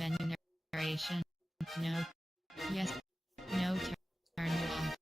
Menu narration. No. Yes. No. Turn off.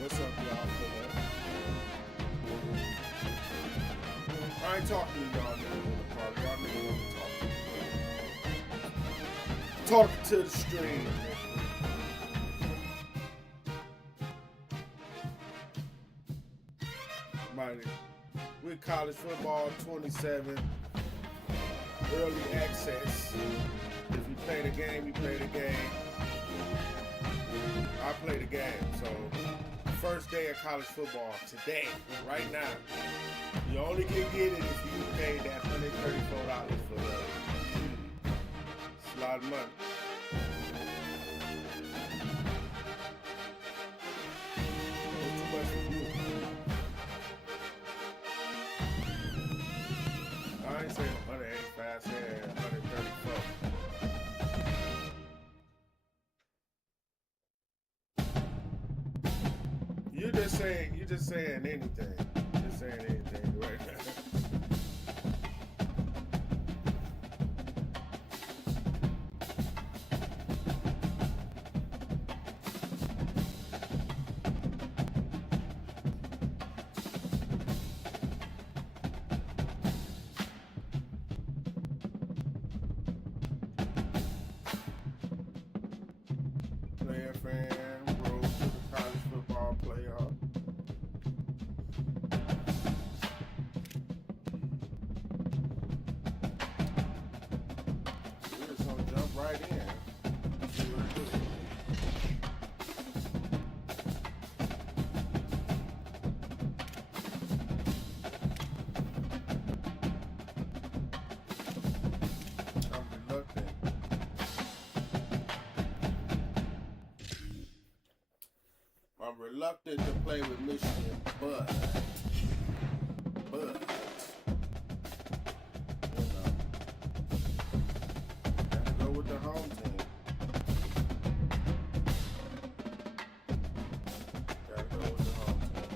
What's up, y'all? I ain't talking to y'all niggas in the party. Y'all niggas want to talk. Talking to the stream. Mighty. We're college football 27. Early access. If you play the game, you play the game. I play the game, so first day of college football today, right now. You only can get it if you pay that $134 for the It's a lot of money. It's too much for you. I ain't saying 185, I said 134. You're just saying anything. Just saying anything right now. Player fan, road to the college football playoff. We're just gonna jump right in. See what it is. I'm reluctant. I'm reluctant to play with Michigan, but you know, gotta go with the home team. Gotta go with the home team.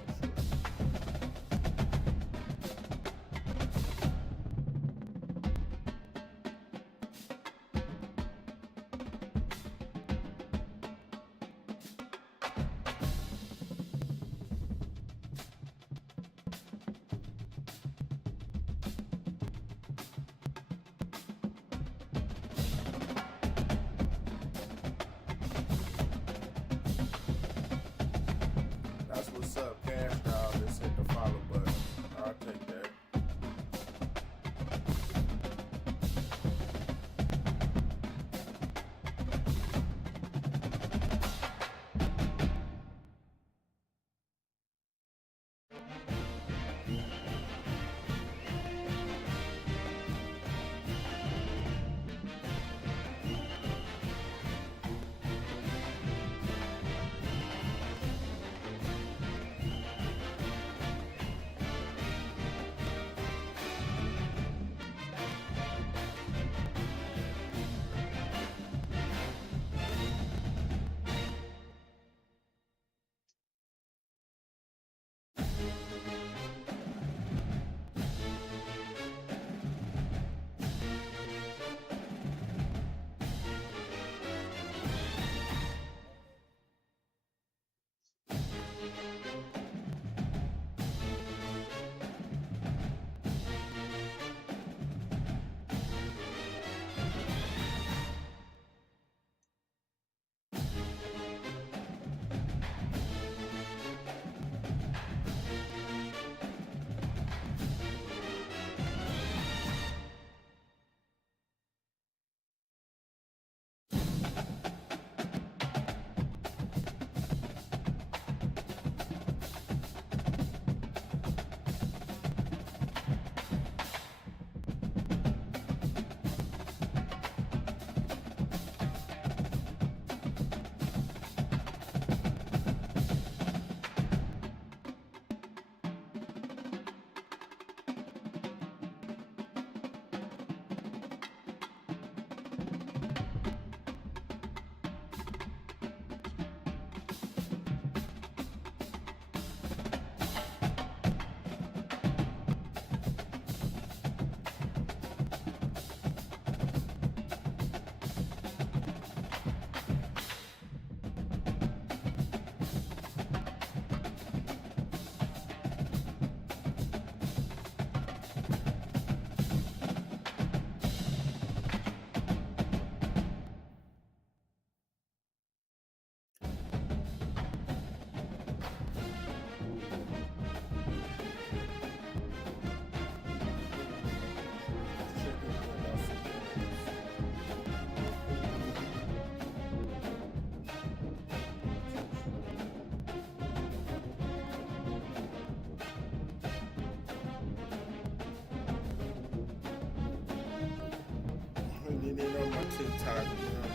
TikTok,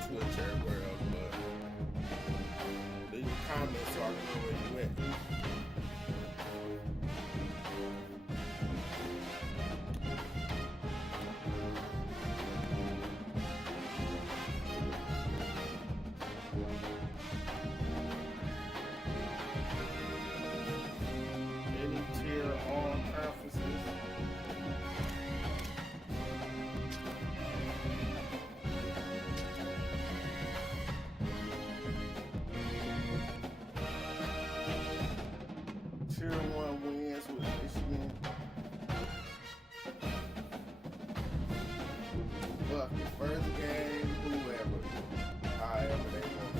Twitch, everywhere else, but leave a comment so I can know where you at. Any tier all conferences. Tier 1 wins with Michigan. But the first game, whoever, however they want to be.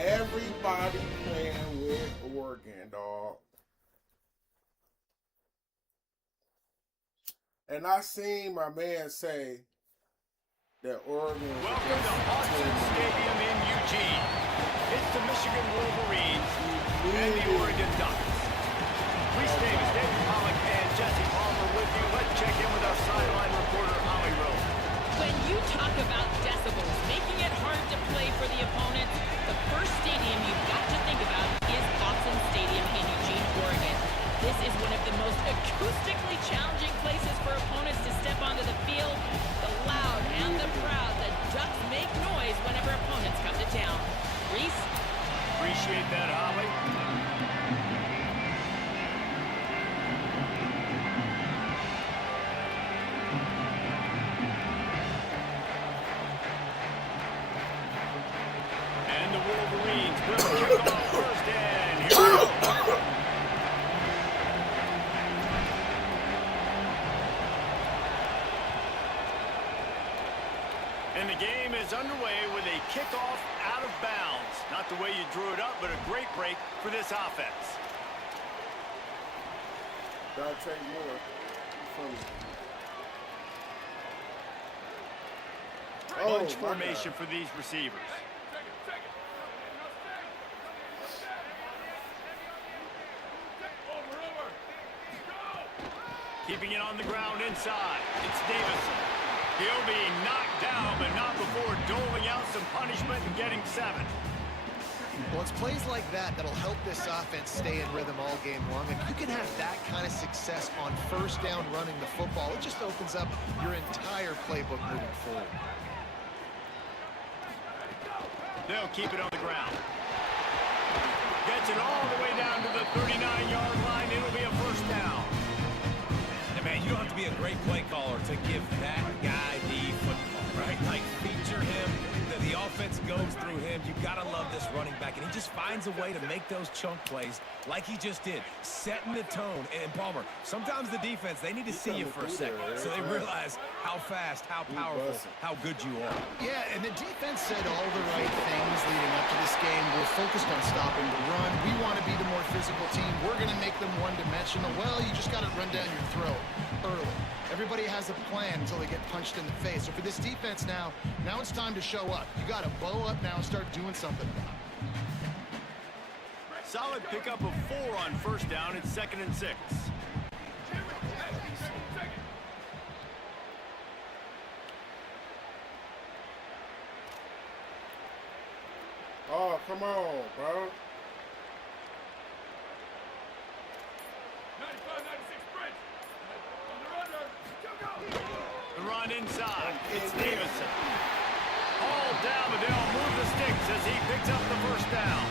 Everybody playing with Oregon, dog. And I seen my man say that Oregon. Welcome to Autzen Stadium in Eugene. It's the Michigan Wolverines and the Oregon Ducks. Reese Davis, David Pollock, and Jesse Palmer with you. Let's check in with our sideline reporter, Holly Rowe. When you talk about decibels, making it hard to play for the opponents, the first stadium you've got to think about is Autzen Stadium in Eugene, Oregon. This is one of the most acoustically challenging places for opponents to step onto the field. The loud and the proud, the Ducks make noise whenever opponents come to town. Reese? Appreciate that, Holly. And the Wolverines will kick off first, and here we go. And the game is underway with a kickoff out of bounds. Not the way you drew it up, but a great break for this offense. Gotta take more from Bunch formation for these receivers. Keeping it on the ground inside. It's Davison. He'll be knocked down, but not before doling out some punishment and getting 7. Well, it's plays like that that'll help this offense stay in rhythm all game long. If you can have that kind of success on first down running the football, it just opens up your entire playbook moving forward. They'll keep it on the ground. Gets it all the way down to the 39-yard line. It'll be a first down. Hey, man, you don't have to be a great play caller to give that guy the football, right? Like, feature him. The offense goes through him. You've got to love this running back. And he just finds a way to make those chunk plays like he just did, setting the tone. And, Palmer, sometimes the defense, they need to see you for a second so they realize how fast, how powerful, how good you are. Yeah, and the defense said all the right things leading up to this game. We're focused on stopping the run. We want to be the more physical team. We're going to make them one-dimensional. Well, you just got to run down your throat early. Everybody has a plan until they get punched in the face. So for this defense now it's time to show up. You got to bow up now and start doing something about it. Solid pickup of 4 on first down. It's 2nd and 6. Oh, come on, bro. 95, 96, sprint. The run inside. It's Davison. All down, but they'll move the sticks as he picks up the first down.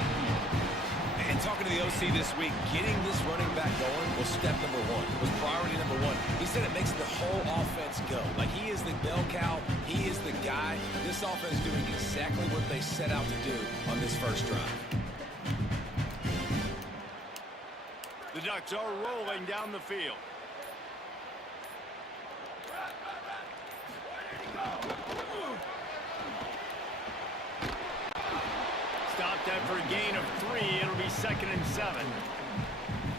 And talking to the OC this week, getting this running back going was step number one. It was priority number one. He said it makes the whole offense go. Like, he is the bell cow. He is the guy. This offense is doing exactly what they set out to do on this first drive. The Ducks are rolling down the field. Stopped that for a gain of 3. It'll be 2nd and 7.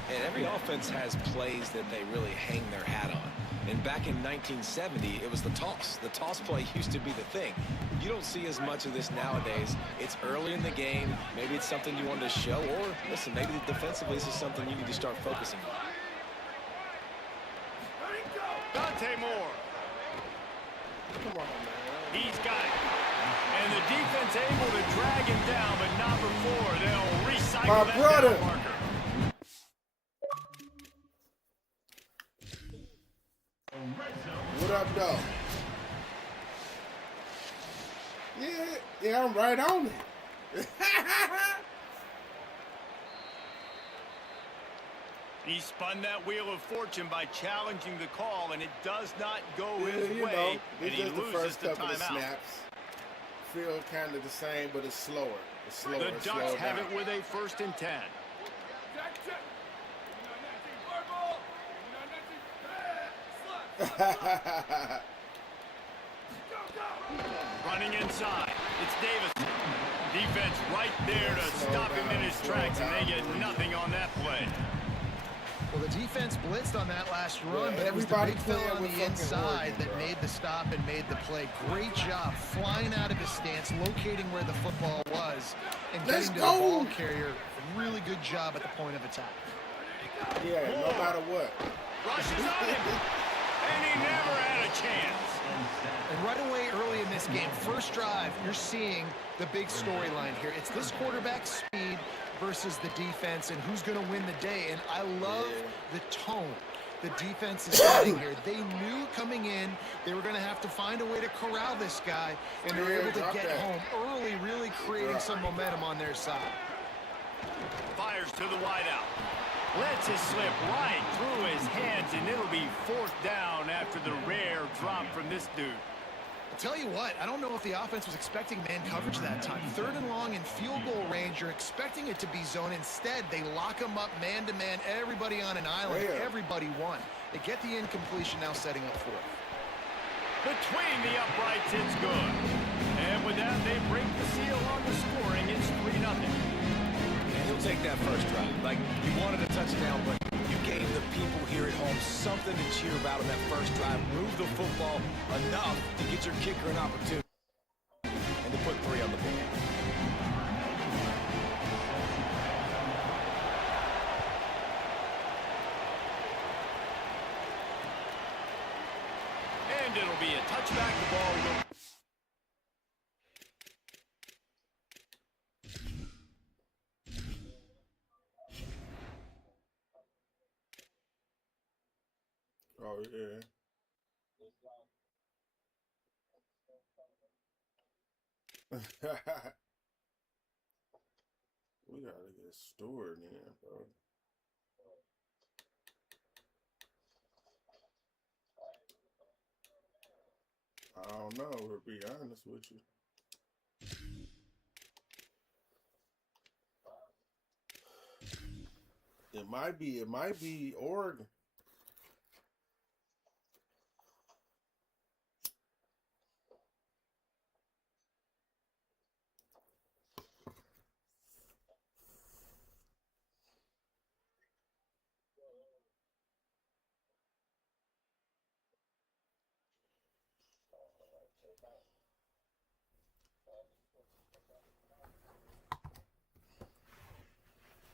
And every offense has plays that they really hang their hat on. And back in 1970, it was the toss. The toss play used to be the thing. You don't see as much of this nowadays. It's early in the game. Maybe it's something you want to show. Or, listen, maybe defensively this is something you need to start focusing on. Dante Moore. Come on, man. He's got it. And the defense able to drag him down, but not before they'll recycle My that brother. down marker. What up, though? Yeah, I'm right on it. He spun that wheel of fortune by challenging the call, and it does not go Yeah, his you way, know, and it's he just the loses first the couple of timeout. snaps. Feel kind of the same, but it's slower. It's slower. The It's Ducks slowed have down. it with a 1st and 10. Running inside. It's Davis. Defense right there to stop him in his tracks, and they get nothing on that play. Well, the defense blitzed on that last run, Yeah, but it was the everybody big fella playing on with the fucking inside Oregon, that bro. made the stop and made the play. Great job flying out of his stance, locating where the football was, and Let's getting to go. the ball carrier. Really good job at the point of attack. Yeah, no matter what. Rushes on him, and he never had a chance. And right away, early in this game, first drive, you're seeing the big storyline here. It's this quarterback's speed versus the defense and who's going to win the day. And I love the tone the defense is setting here. They knew coming in they were going to have to find a way to corral this guy, and they were able to get home early, really creating some momentum on their side. Fires to the wideout. Lets it slip right through his hands, and it'll be 4th down after the rare drop from this dude. I'll tell you what, I don't know if the offense was expecting man coverage that time. 3rd and long in field goal range, you're expecting it to be zone. Instead, they lock them up man-to-man, everybody on an island, everybody won. They get the incompletion, now setting up 4th. Between the uprights, it's good. And with that, they break the seal on the scoring. It's 3-0. And he'll take that first drive. Like, you wanted a touchdown, but you gave the people here at home something to cheer about on that first drive. Move the football enough to get your kicker an opportunity and to put 3 on the board. And it'll be a touchback. The ball will... Oh, yeah. We gotta get Stewart in, bro. I don't know, to be honest with you. It might be Oregon.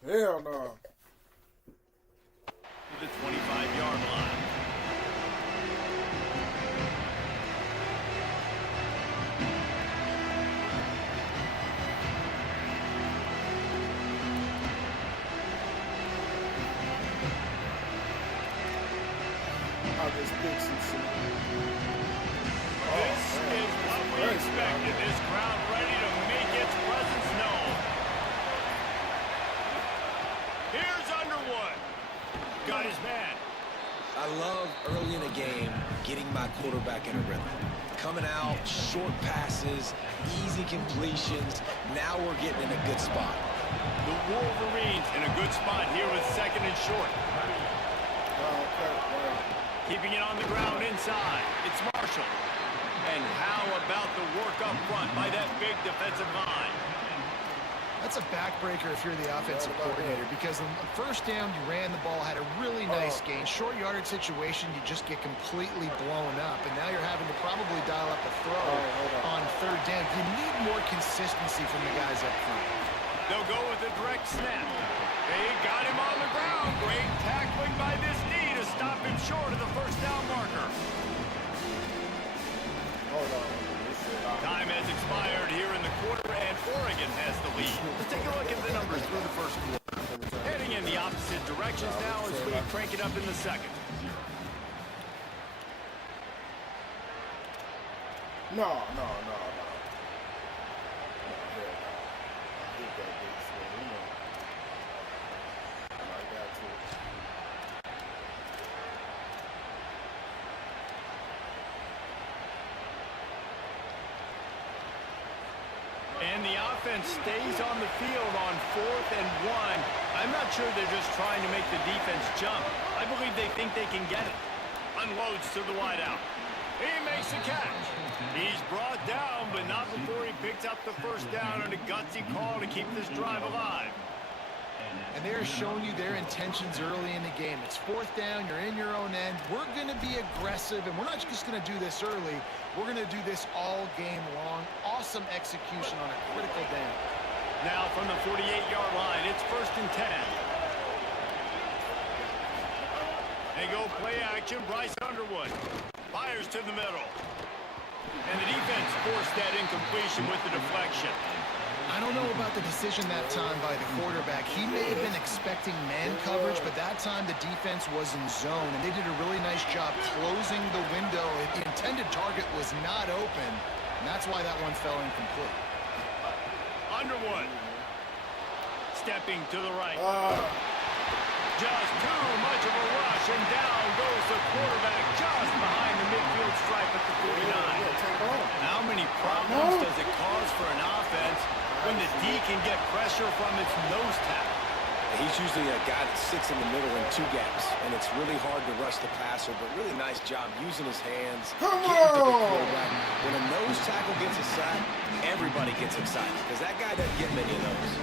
Hell no. To the 25-yard line. I'll just pick some shit. This is what we nice, expected. This crowd ready to make its presence known. I love early in a game getting my quarterback in a rhythm. Coming out, short passes, easy completions. Now we're getting in a good spot. The Wolverines in a good spot here with second and short. Keeping it on the ground inside. It's Marshall. And how about the work up front by that big defensive line? That's a backbreaker if you're the offensive coordinator, because on first down, you ran the ball, had a really nice gain. Short yardage situation, you just get completely blown up, and now you're having to probably dial up a throw on third down. You need more consistency from the guys up front. They'll go with a direct snap. They got him on the ground. Great tackling by this D to stop him short of the first down marker. Hold on. Time has expired here in the quarter, and Oregon has the lead. Let's take a look at the numbers through the first quarter. Heading in the opposite directions now as we crank it up in the second. No. I hit that big swing, you know. I got to. And the offense stays on the field on 4th and 1. I'm not sure they're just trying to make the defense jump. I believe they think they can get it. Unloads to the wideout. He makes the catch. He's brought down, but not before he picks up the first down and a gutsy call to keep this drive alive. And they're showing you their intentions early in the game. It's 4th down, you're in your own end. We're going to be aggressive, and we're not just going to do this early. We're going to do this all game long. Awesome execution on a critical down. Now from the 48-yard line, it's 1st and 10. They go play action. Bryce Underwood fires to the middle. And the defense forced that incompletion with the deflection. I don't know about the decision that time by the quarterback. He may have been expecting man coverage, but that time the defense was in zone, and they did a really nice job closing the window. The intended target was not open, and that's why that one fell incomplete. Underwood stepping to the right. Just too much of a rush, and down goes the quarterback just behind the midfield stripe at the 49. How many problems does it cause for an offense when the D can get pressure from its nose tackle? He's usually a guy that sits in the middle in 2 gaps, and it's really hard to rush the passer, but really nice job using his hands, getting to the quarterback. When a nose tackle gets a sack, everybody gets excited, because that guy doesn't get many of those.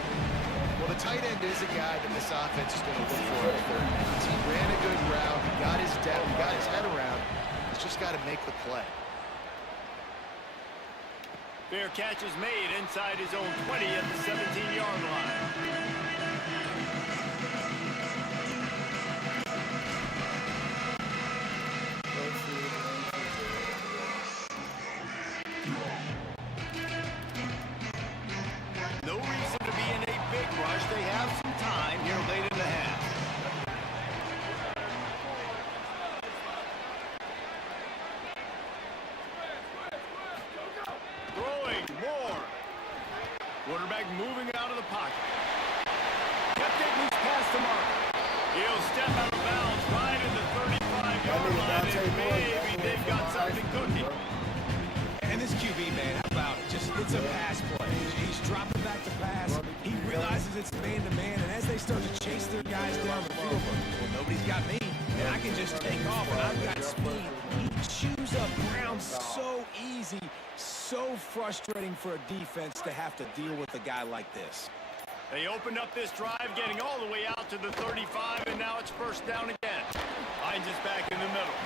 Well, the tight end is a guy that this offense is going to look for at third down. He ran a good route, he got his depth, he got his head around. He's just got to make the play. Fair catch is made inside his own 20 at the 17-yard line. No reason to be in a big rush. They have some time here late in the half. Throwing more. Quarterback moving out of the pocket. Kept it loose past the mark. He'll step out of bounds right in the 35-yard line, and maybe they've got something cooking. And this QB, man, how about it? It's a pass play. He's dropping back to pass. He realizes it's man-to-man, and as they start to chase their guys down the field, well, nobody's got me, and I can just take off, and I've got speed. He chews up ground so easy, so frustrating for a defense to have to deal with a guy like this. They opened up this drive, getting all the way out to the 35, and now it's 1st down again. Hines is back in the middle.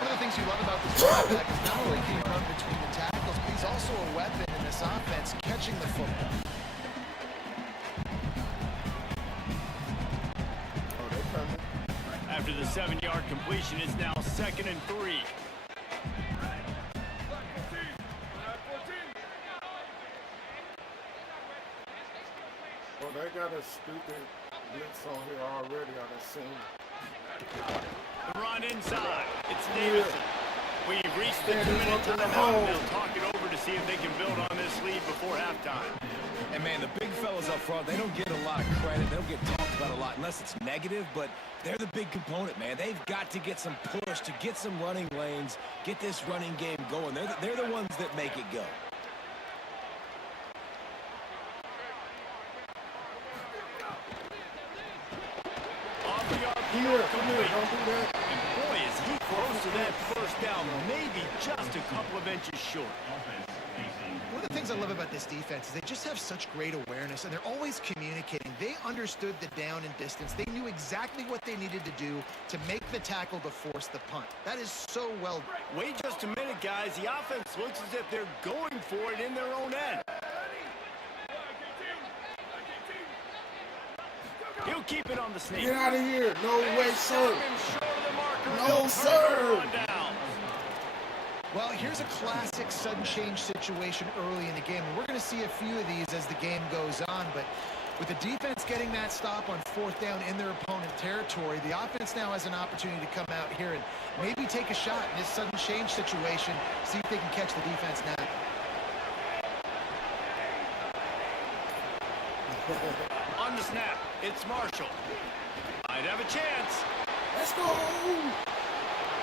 One of the things you love about this quarterback is not only can he run between the tackles, but he's also a weapon in this offense catching the football. After the 7-yard completion, it's now 2nd and 3. Well, they got a stupid blitz on here already. I done seen. The run inside. It's Davison. We've reached the 2-minute timeout, and they'll talk it over to see if they can build on this lead before halftime. And, man, the big fellas up front, they don't get a lot of credit. They don't get talked about a lot unless it's negative, but they're the big component, man. They've got to get some push, to get some running lanes, get this running game going. They're the ones that make it go. Here, come here, don't do that. And boy, is he close to that first down, maybe just a couple of inches short. One of the things I love about this defense is they just have such great awareness, and they're always communicating. They understood the down and distance. They knew exactly what they needed to do to make the tackle to force the punt. That is so well done. Wait just a minute, guys. The offense looks as if they're going for it in their own end. He'll keep it on the sneak. Get out of here. No way, sir. No, sir. Well, here's a classic sudden change situation early in the game. And we're going to see a few of these as the game goes on. But with the defense getting that stop on fourth down in their opponent territory, the offense now has an opportunity to come out here and maybe take a shot in this sudden change situation, see if they can catch the defense now. On the snap, it's Marshall. Might have a chance. Let's go.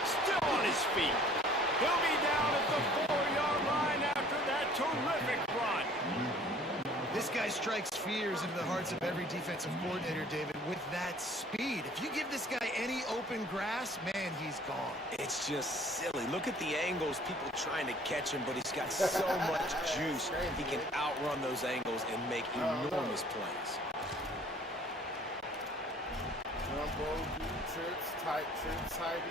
Still on his feet. He'll be down at the 4-yard line after that terrific run. This guy strikes fears into the hearts of every defensive coordinator, David, with that speed. If you give this guy any open grass, man, he's gone. It's just silly. Look at the angles, people trying to catch him, but he's got so much juice. He can outrun those angles and make enormous plays. Jumbo, deep trips, tight end.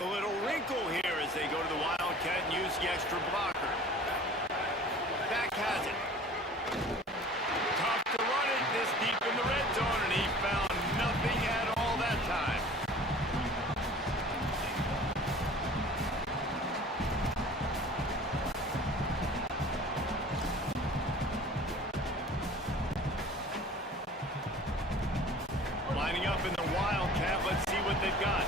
A little wrinkle here as they go to the Wildcat and use the extra blocker. Back has it. Tough to run it this deep in the red zone, and he found nothing at all that time. Lining up in the Wildcat, let's see what they've got.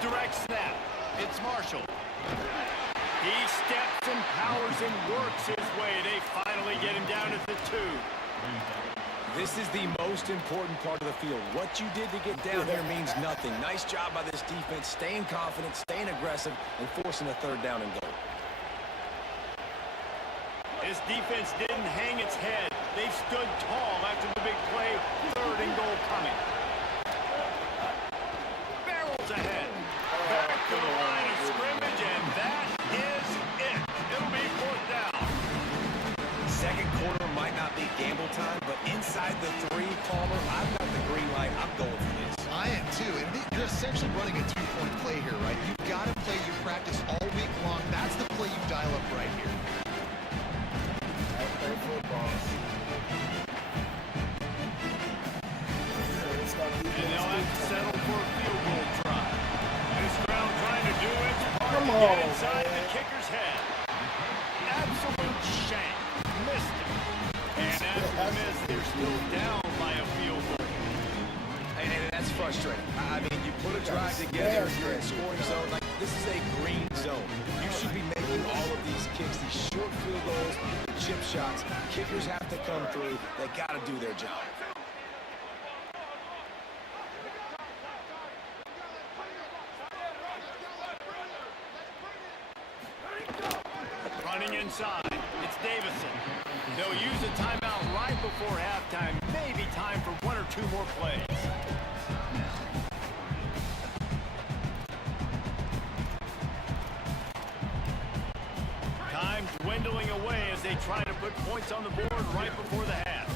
Direct snap. It's Marshall. He steps and powers and works his way. They finally get him down at the 2. This is the most important part of the field. What you did to get down here means nothing. Nice job by this defense, staying confident, staying aggressive, and forcing a third down and goal. This defense didn't hang its head. They stood tall after the big play. 3rd and goal coming. Barrels ahead. Back to the line of scrimmage, and that is it. It'll be 4th down. Second quarter might not be gamble time, but inside the 3, Palmer, I've got the green light. I'm going for this. I am too. And you're essentially running a 2-point play here, right? You've got to play your practice all week long. That's the play you dial up right here. I play football. And they'll have to settle for a field goal try. This ground trying to do its part Come to on, get inside man. the kicker's head. Absolute shank. Missed it. And after the miss, they're still down by a field goal. And that's frustrating. I mean, you put a drive together, you're in scoring zone. Like, this is a green zone. You should be making all of these kicks, these short field goals, chip shots. Kickers have to come through. They got to do their job. Running inside, it's Davison. They'll use a timeout right before halftime. Maybe time for 1 or 2 more plays. Time dwindling away as they try to put points on the board right before the half.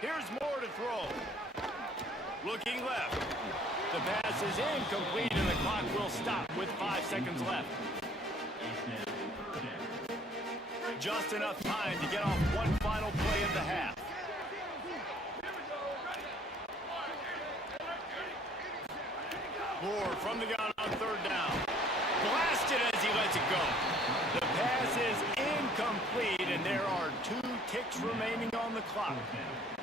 Here's more to throw. Looking left. The pass is incomplete, and the clock will stop with 5 seconds left. Just enough time to get off one final play of the half. Moore from the gun on 3rd down. Blasted as he lets it go. The pass is incomplete, and there are 2 ticks remaining on the clock.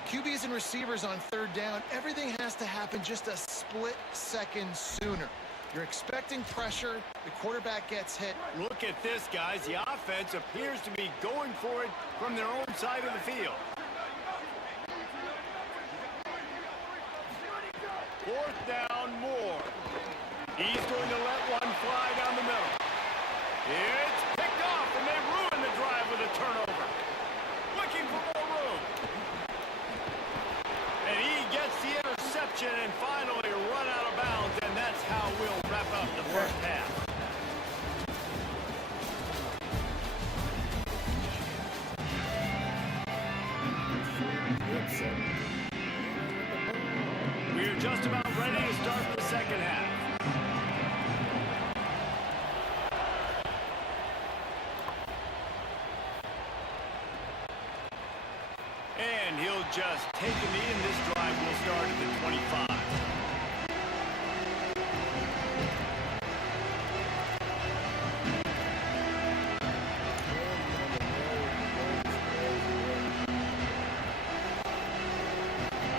QBs and receivers on third down, everything has to happen just a split second sooner. You're expecting pressure, the quarterback gets hit. Look at this, guys. The offense appears to be going for it from their own side of the field. Fourth down, Moore. He's going to let one fly down the middle. It's picked off, and they ruin the drive with a turnover. Looking for more room. And he gets the interception and finally run out of bounds, and that's how we'll wrap up the first half. We're just about ready to start the second half. And he'll just take a knee, and this drive will start at the 25.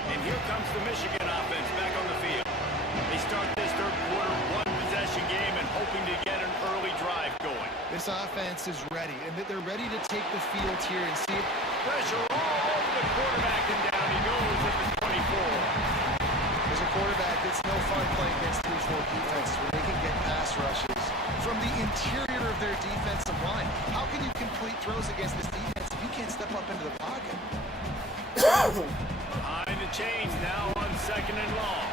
And here comes the Michigan offense back on the field. They start this third quarter one-possession game and hoping to get an early drive going. This offense is ready, and they're ready to take the field here and see it. Pressure all over the quarterback, and down he goes at the 24. As a quarterback, it's no fun playing against 3-4 defenses when they can get pass rushes from the interior of their defensive line. How can you complete throws against this defense if you can't step up into the pocket? Behind the chains now on second and long.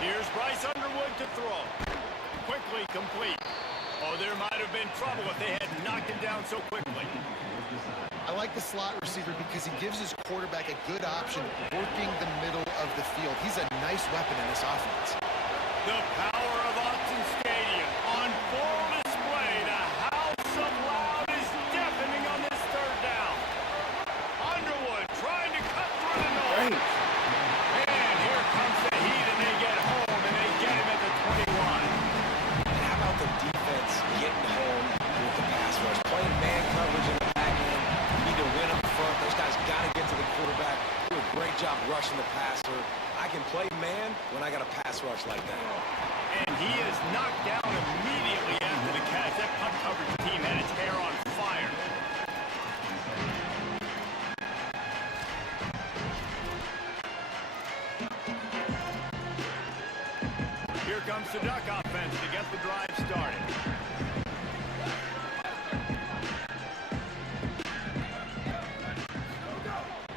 Here's Bryce Underwood to throw. Quickly complete. Oh, there might have been trouble if they had knocked him down so quickly. I like the slot receiver because he gives his quarterback a good option working the middle of the field. He's a nice weapon in this offense. The power of Autzen Stadium on full display. The house of loud is deafening on this third down. Underwood trying to cut through the noise. And here comes the heat, and they get home, and they get him at the 21. How about the defense getting home with the pass rush? Playing man coverage in the back end. You need to win up front. Those guys got to get to the quarterback. Do a great job rushing the passer. I can play man when I got a pass rush like that. And he is knocked down immediately after the catch. That punt coverage team had its hair on fire. Here comes the Duck offense to get the drive started.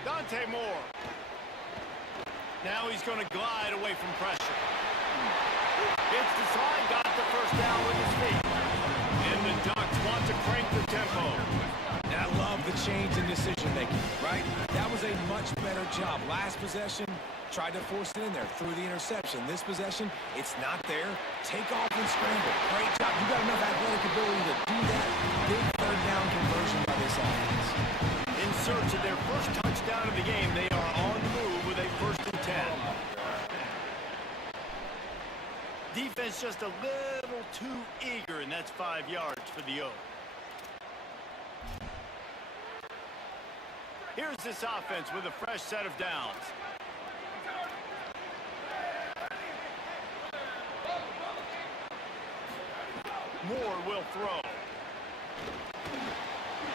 Dante Moore. Now he's going to glide away from pressure. Gets the slide, got the first down with his feet. And the Ducks want to crank the tempo. And I love the change in decision-making, right? That was a much better job. Last possession, tried to force it in there, threw the interception. This possession, it's not there. Take off and scramble. Great job. You got enough athletic ability to do that. Big third down conversion by this offense. In search of their first touchdown of the game, they are on the move with a 1st and 10. Defense just a little too eager, and that's 5 yards for the O. Here's this offense with a fresh set of downs. Moore will throw.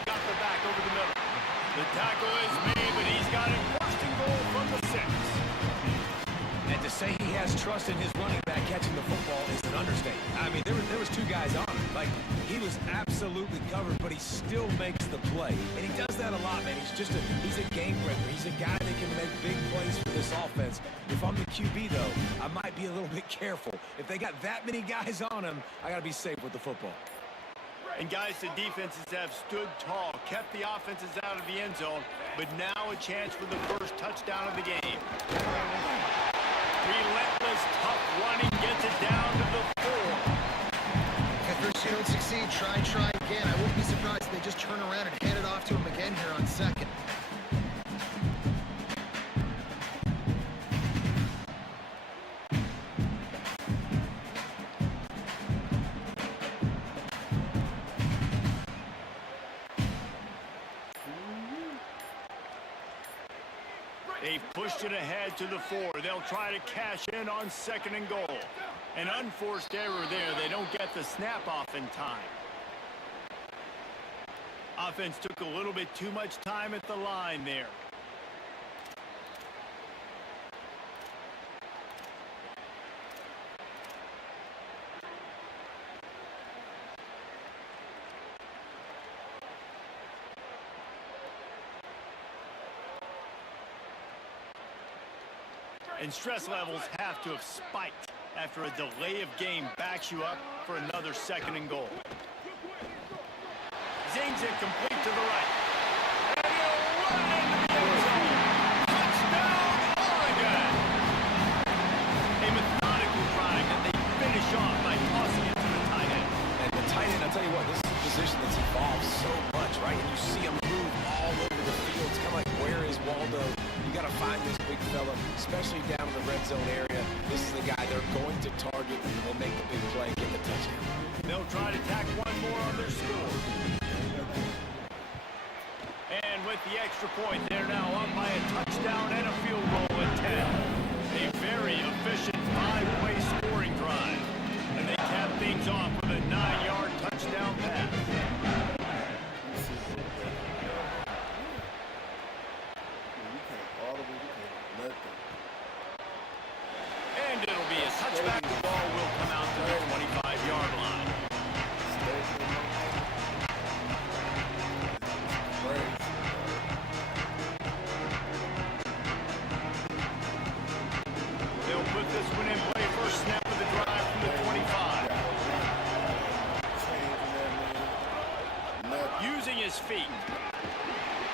Got the back over the middle. The tackle is made, but he's got it first and goal from the 6. And to say he has trust in his running back catching the football is an understatement. I mean, there was 2 guys on him. Like, he was absolutely covered, but he still makes the play. And he does that a lot, man. He's a game breaker. He's a guy that can make big plays for this offense. If I'm the QB, though, I might be a little bit careful. If they got that many guys on him, I got to be safe with the football. And guys, the defenses have stood tall, kept the offenses out of the end zone, but now a chance for the first touchdown of the game. Relentless, tough running gets it down to the 4. If first you don't succeed, try again. I wouldn't be surprised if they just turn around and hand it off to him again here on 2nd. pushed it ahead to the 4. They'll try to cash in on 2nd and goal. An unforced error there. They don't get the snap off in time. Offense took a little bit too much time at the line there. And stress levels have to have spiked after a delay of game backs you up for another 2nd and goal. Zings it complete to the right. And he'll run into the end zone. Touchdown, Oregon! A methodical drive that they finish off by tossing it to the tight end. And the tight end, I'll tell you what, this is a position that's evolved so much, right? And you see him move all over the field. It's kind of like, where is Waldo? You got to find this big fella, especially down in the red zone area. This is the guy they're going to target and make the big play and get the touchdown. They'll try to tack one more on their score. And with the extra point, they're now up by a touchdown and a field goal at 10. A very efficient 5-way scoring drive. And they cap things off with a 9-yard touchdown pass. And it'll be a touchback. The ball will come out to the 25-yard line. They'll put this one in play. First snap of the drive from the 25. Using his feet.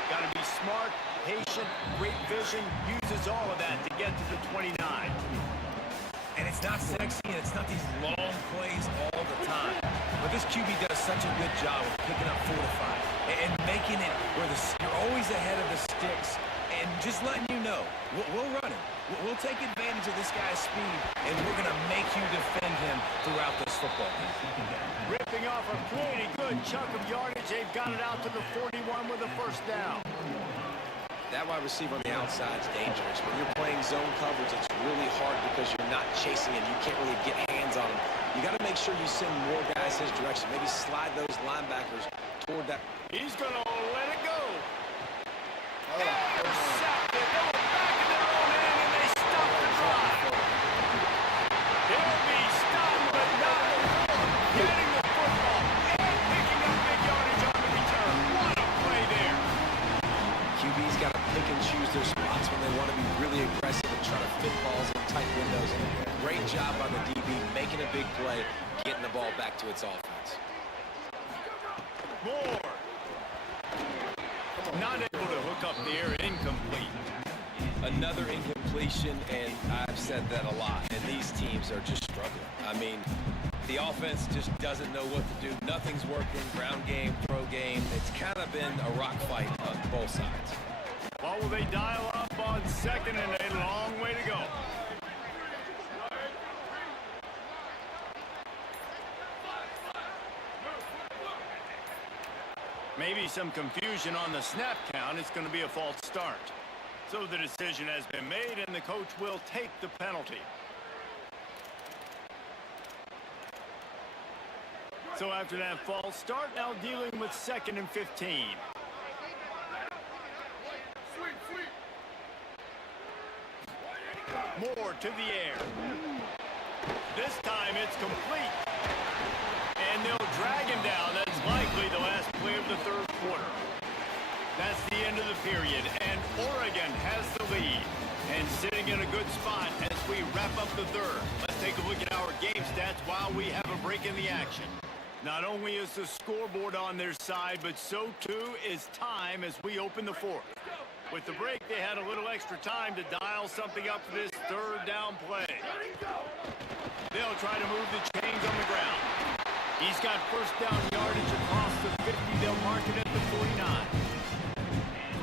Got to be smart, patient, great vision. Uses all of that to get to the 29. And it's not sexy, and it's not these long plays all the time. But this QB does such a good job of picking up 4 to 5 and making it where you're always ahead of the sticks and just letting you know, we'll run it. We'll take advantage of this guy's speed, and we're going to make you defend him throughout this football game. Ripping off a pretty good chunk of yardage. They've got it out to the 41 with a first down. That wide receiver on the outside is dangerous. When you're playing zone coverage, it's really hard because you're not chasing him. You can't really get hands on him. You got to make sure you send more guys his direction. Maybe slide those linebackers toward that. He's going to let it go. Intercepted. They were back in their own end, and they stop the drive. He'll be stopped, but not before getting the football and picking up big yardage on the return. What a play there. QB's got to pick and choose their spots when they want to be really aggressive and try to fit balls in tight windows. And great job by the DB making a big play, getting the ball back to its offense. Moore. Not able to hook up the air, incomplete. Another incompletion, and I've said that a lot, and these teams are just struggling. I mean, the offense just doesn't know what to do. Nothing's working, ground game, throw game. It's kind of been a rock fight on both sides. What will they dial up on 2nd and a long way to go? Maybe some confusion on the snap count. It's going to be a false start. So the decision has been made, and the coach will take the penalty. So after that false start, now dealing with 2nd and 15. Moore to the air. This time it's complete. And they'll drag him down. That's likely the last play of the third quarter. That's the end of the period, and Oregon has the lead. And sitting in a good spot as we wrap up the third. Let's take a look at our game stats while we have a break in the action. Not only is the scoreboard on their side, but so too is time as we open the fourth. With the break, they had a little extra time to dial something up for this third down play. They'll try to move the chains on the ground. He's got first down yardage across the 50. They'll mark it at the 49.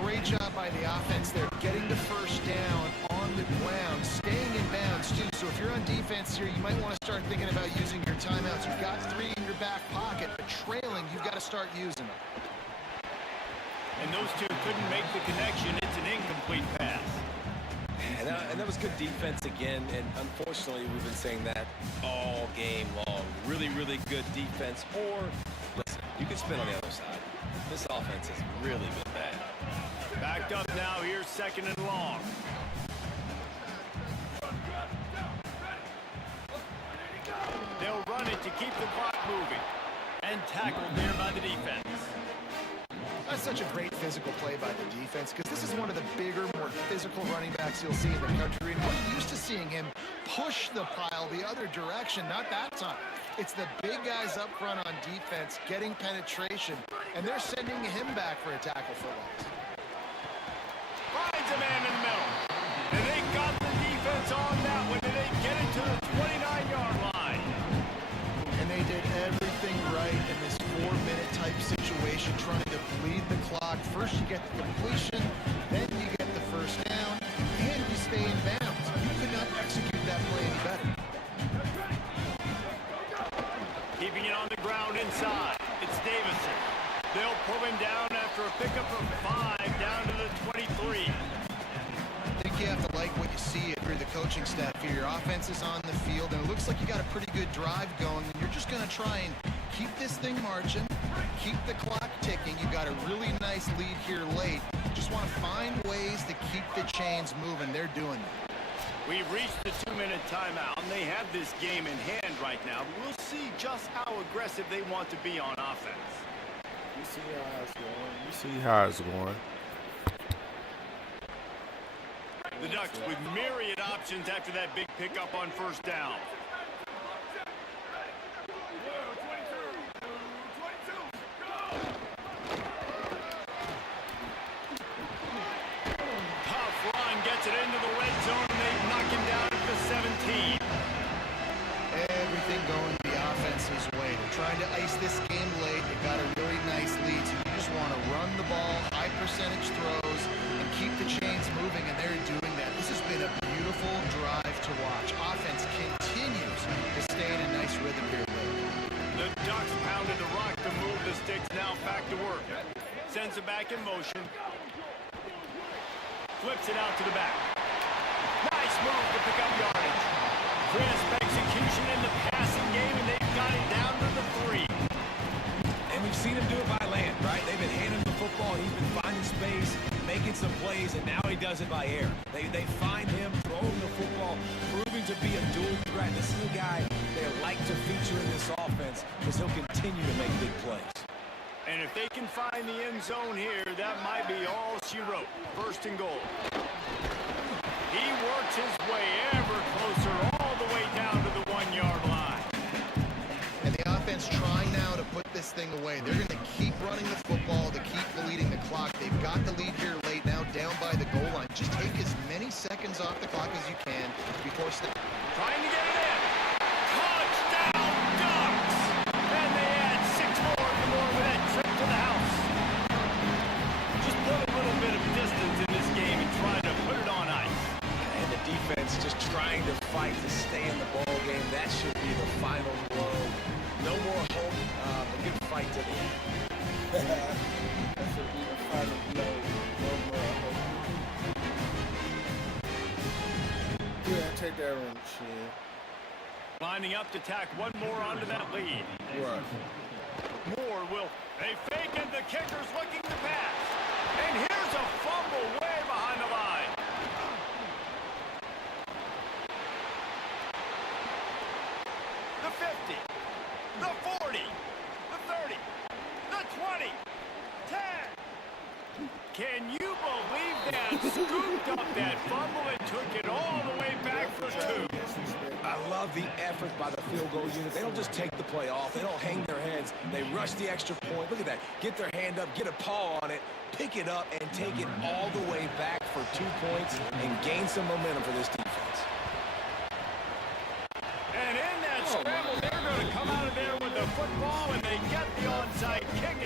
Great job by the offense there, getting the first down on the ground, staying in bounds too. So if you're on defense here, you might want to start thinking about using your timeouts. You've got 3 in your back pocket, but trailing, you've got to start using them. And those two couldn't make the connection. It's an incomplete pass. And that was good defense again, and unfortunately we've been saying that all game long. Really, really good defense, or, listen, you can spin on the other side. This offense has really been bad. Backed up now, here's 2nd and long. They'll run it to keep the clock moving. And tackled there by the defense. That's such a great physical play by the defense because this is one of the bigger, more physical running backs you'll see in the country. And we're used to seeing him push the pile the other direction, not that time. It's the big guys up front on defense getting penetration, and they're sending him back for a tackle for loss. Finds a man in the middle. And they got the defense on that one, and they get it to the 29-yard line. And they did everything right in this 4-minute type situation, trying to bleed the clock. First you get the completion, then you get the first down, and you stay in bounds. You could not execute that play any better. Keeping it on the ground inside. It's Davison. They'll pull him down after a pickup of 5 down to the 23. I think you have to like what you see if you're the coaching staff here. Your offense is on the field, and it looks like you got a pretty good drive going. And you're just going to try and keep this thing marching, keep the clock ticking. You got a really nice lead here late. Just want to find ways to keep the chains moving. They're doing that. We've reached the 2-minute timeout, and they have this game in hand right now. But we'll see just how aggressive they want to be on offense. You see how it's going. You see how it's going. The Ducks with myriad options after that big pickup on first down. Tough run gets it into the red zone, and they knock him down at the 17. Everything going the offense's way. They're trying to ice this game late. They got a really nice lead, so you just want to run the ball, high percentage throws, and keep the chains moving, and they're doing that. This has been a beautiful drive to watch. Offense continues to stay in a nice rhythm here late. The Ducks pounded the rock to move the sticks, now back to work. Sends it back in motion. Flips it out to the back. Nice move to pick up yardage. Crisp execution in the passing game, and they've got it down to the 3. And we've seen him do it by land, right? They've been handing him the football. He's been finding space, making some plays, and now he does it by air. They find him, throwing the football, proving to be a dual threat. This is a guy they like to feature in this offense because he'll continue to make big plays. And if they can find the end zone here, that might be all she wrote. 1st and goal. He works his way ever closer all the way down to the 1-yard line. And the offense trying now to put this thing away. They're going to keep running the football to keep bleeding the clock. They've got the lead here late, now down by the goal line. Just take as many seconds off the clock as you can before Trying to get it in. Touchdown, Ducks! And they add 6 more with that trip to the house. Just put a little bit of distance in this game and try to put it on ice. And the defense just trying to fight to stay in the ball game. That should be the final blow. No more hope. A good fight to the end. That should be the final blow. No more hope. Yeah, take that on the chin. Lining up to tack one more onto that lead. Right. Moore will. They fake it. The kicker's looking to pass. And here's a fumble way behind the line. The 50. The 40. The 30. The 20. 10. Can you believe that? Scooped up that fumble and took it all the way back for 2. I love the effort by the field goal unit. They don't just take the play off. They don't hang their heads. They rush the extra point. Look at that. Get their hand up, get a paw on it, pick it up, and take it all the way back for 2 points and gain some momentum for this defense. And in that scramble, they're going to come out of there with the football, and they get the onside kick.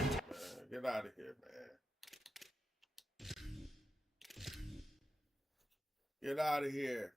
Get out of here, man. Get out of here.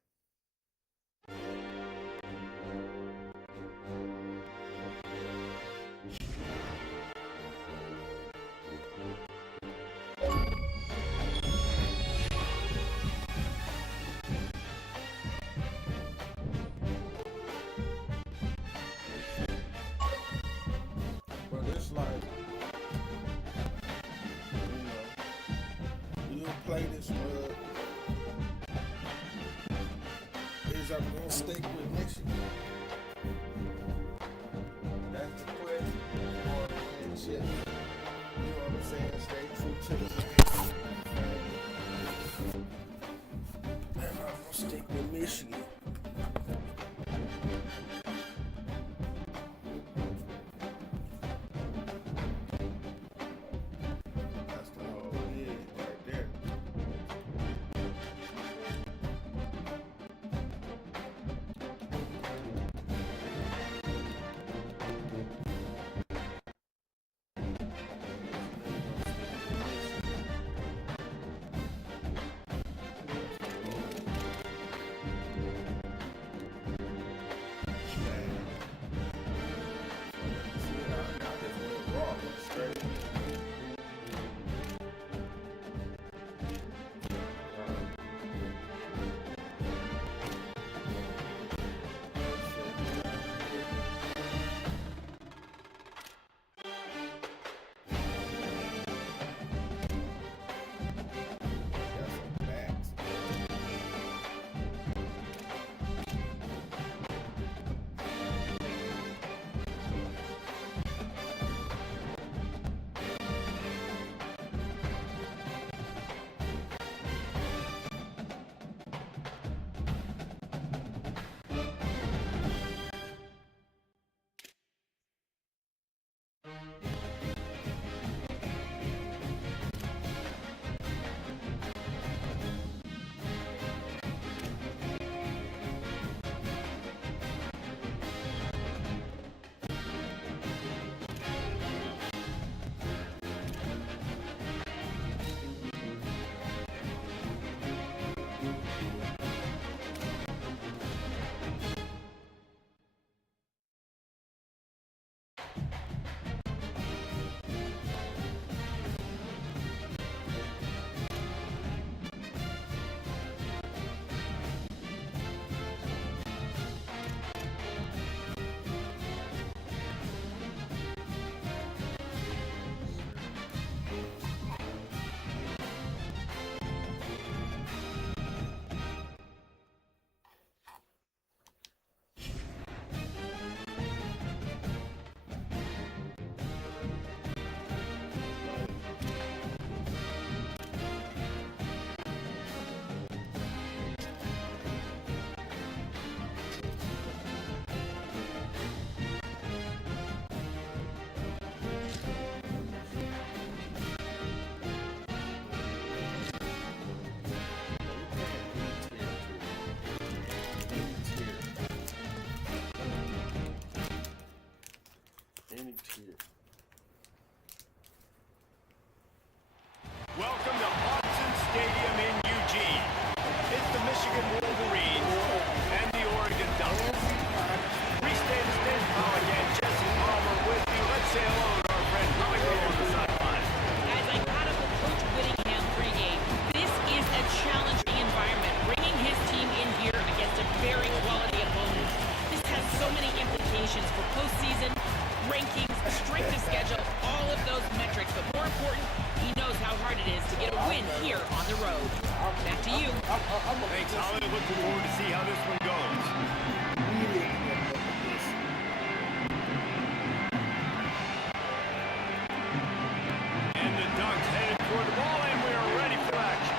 is I'm gonna stick with Michigan. That's the question. You want to win chips. You know what I'm saying? Stay true to the game. And I'm gonna stick with Michigan. That's the whole deal right there. Welcome to Autzen Stadium in Eugene. It's the Michigan Wolverines and the Oregon Ducks. Reese Davis, Dave Pollock, and Jesse Palmer with you. Let's say hello to our friend Pollock on the sideline. Guys, I caught up with Coach Whittingham pregame. This is a challenging environment, bringing his team in here against a very quality opponent. This has so many implications for postseason, rankings, strength of schedule, all of those metrics. But more important, he knows how hard it is to get a win here on the road. Back to you. Thanks, Holly. Looking forward to see how this one goes. And the Ducks headed for the ball, and we are ready for action.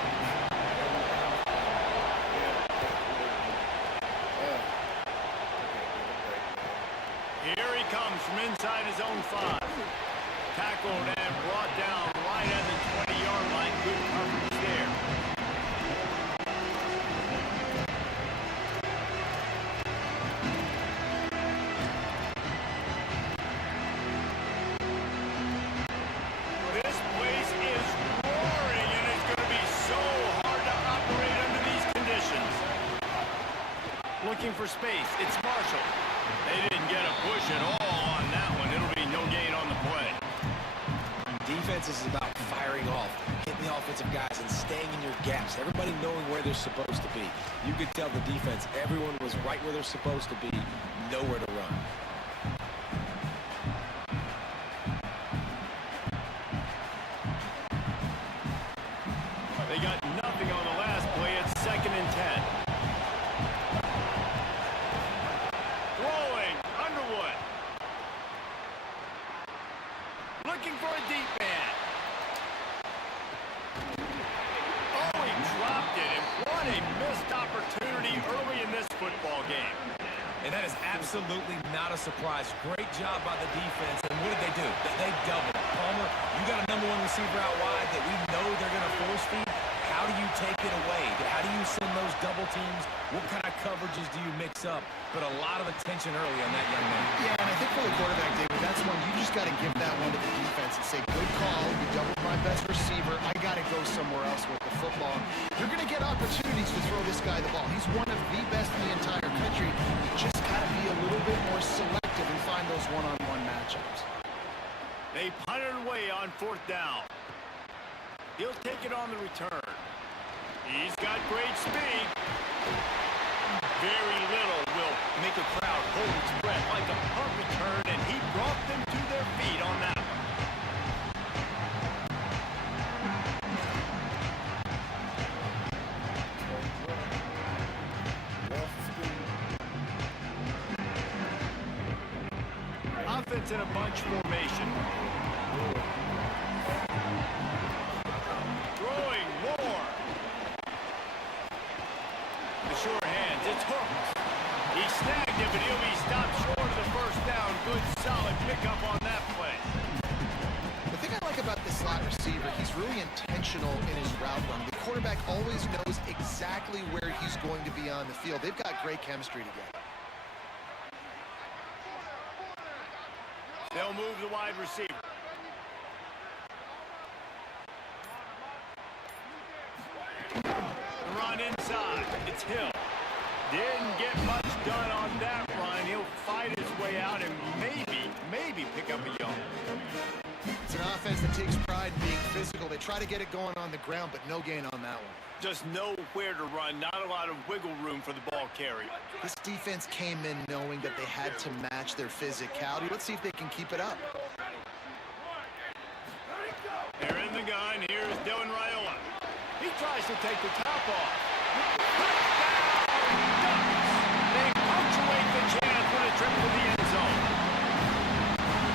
Here he comes from inside his own 5. Tackled and brought down right at the 20-yard line. Good coverage there. This place is roaring, and it's going to be so hard to operate under these conditions. Looking for space. It's Marshall. They didn't get a push at all on that one. It'll be no gain on the play. Defense is about firing off, hitting the offensive guys, and staying in your gaps. Everybody knowing where they're supposed to be. You could tell the defense, everyone was right where they're supposed to be, nowhere to run. They got nothing on the last play. It's 2nd and 10. Absolutely not a surprise. Great job by the defense. And what did they do? They doubled. Palmer, you got a number one receiver out wide that we know they're going to force feed. How do you take it away? How do you send those double teams? What kind of coverages do you mix up? But a lot of attention early on that young man. Yeah, and I think for the quarterback, David, that's one you just got to give that one to the defense and say, good call. You doubled my best receiver. I got to go somewhere else with the football. You're going to get opportunities to throw this guy the ball. He's one of the best in the entire country. You just got to be a little bit more selective and find those one-on-one matchups. They punt it away on 4th down. He'll take it on the return. He's got great speed. Very little will make a crowd hold its breath like a punt return, and he brought them to their feet on that one. Offense in a bunch formation. Throwing more. The sure hands, it's hooked. He snagged it, but he'll be stopped short of the first down. Good, solid pickup on that play. The thing I like about this slot receiver, he's really intentional in his route run. The quarterback always knows exactly where he's going to be on the field. They've got great chemistry together. They'll move the wide receiver. The run inside. It's Hill. Didn't get much done on that run. He'll fight his way out and maybe pick up a yard. It's an offense that takes pride in being physical. They try to get it going on the ground, but no gain on that one. Just nowhere to run. Not a lot of wiggle room for the ball carrier. This defense came in knowing that they had to match their physicality. Let's see if they can keep it up. They're in the gun. Here's Dylan Raiola. He tries to take the top off. They punctuate the chance with a trip to the end zone.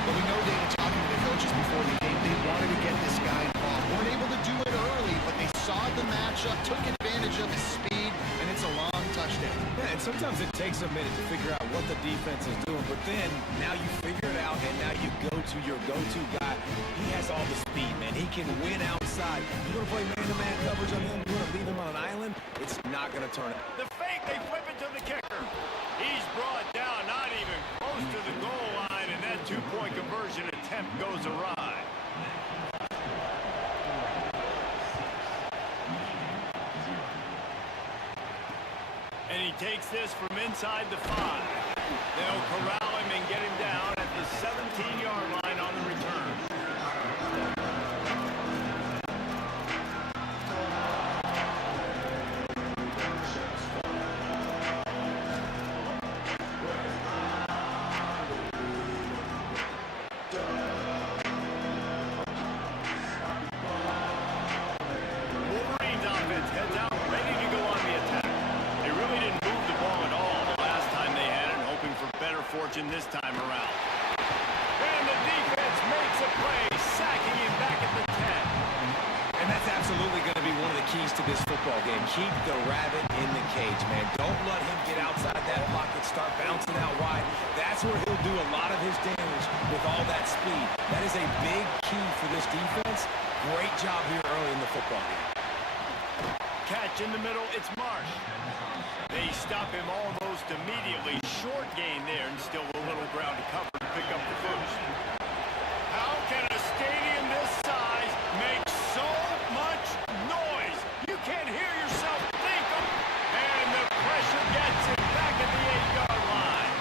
But we know, David, talking to the coaches before the game, they wanted to get this guy involved. Weren't able to do it early, but they saw the matchup, took advantage of his speed, and it's a long touchdown. Yeah, and sometimes it takes a minute to figure out what the defense is doing, but then now you figure it out, and now you go to your go-to guy. He has all the speed, man. He can win outside. You want to play man-to-man coverage on him? You want to leave him on an island? It's not going to turn it. The fake, they flip it to the kicker. He's brought down, not even close to the goal line, and that two-point conversion attempt goes awry. And he takes this from inside the 5. They'll corral him and get him down at the 17-yard line on the return. Wolverines offense heads out, ready to go on the attack. They really didn't move the ball at all the last time they had it, hoping for better fortune this time around. And the defense makes a play, sacking him back at the 10. And that's absolutely going to be one of the keys to this football game. Keep the rabbit in the cage, man. Don't let him get outside that pocket, start bouncing out wide. That's where he'll do a lot of his damage with all that speed. That is a big key for this defense. Great job here early in the football game. Catch in the middle, it's Marsh. They stop him almost immediately. Short gain there and still a little ground to cover to pick up the first. How can a stadium this size make so much noise? You can't hear yourself think. And the pressure gets him back at the 8-yard line.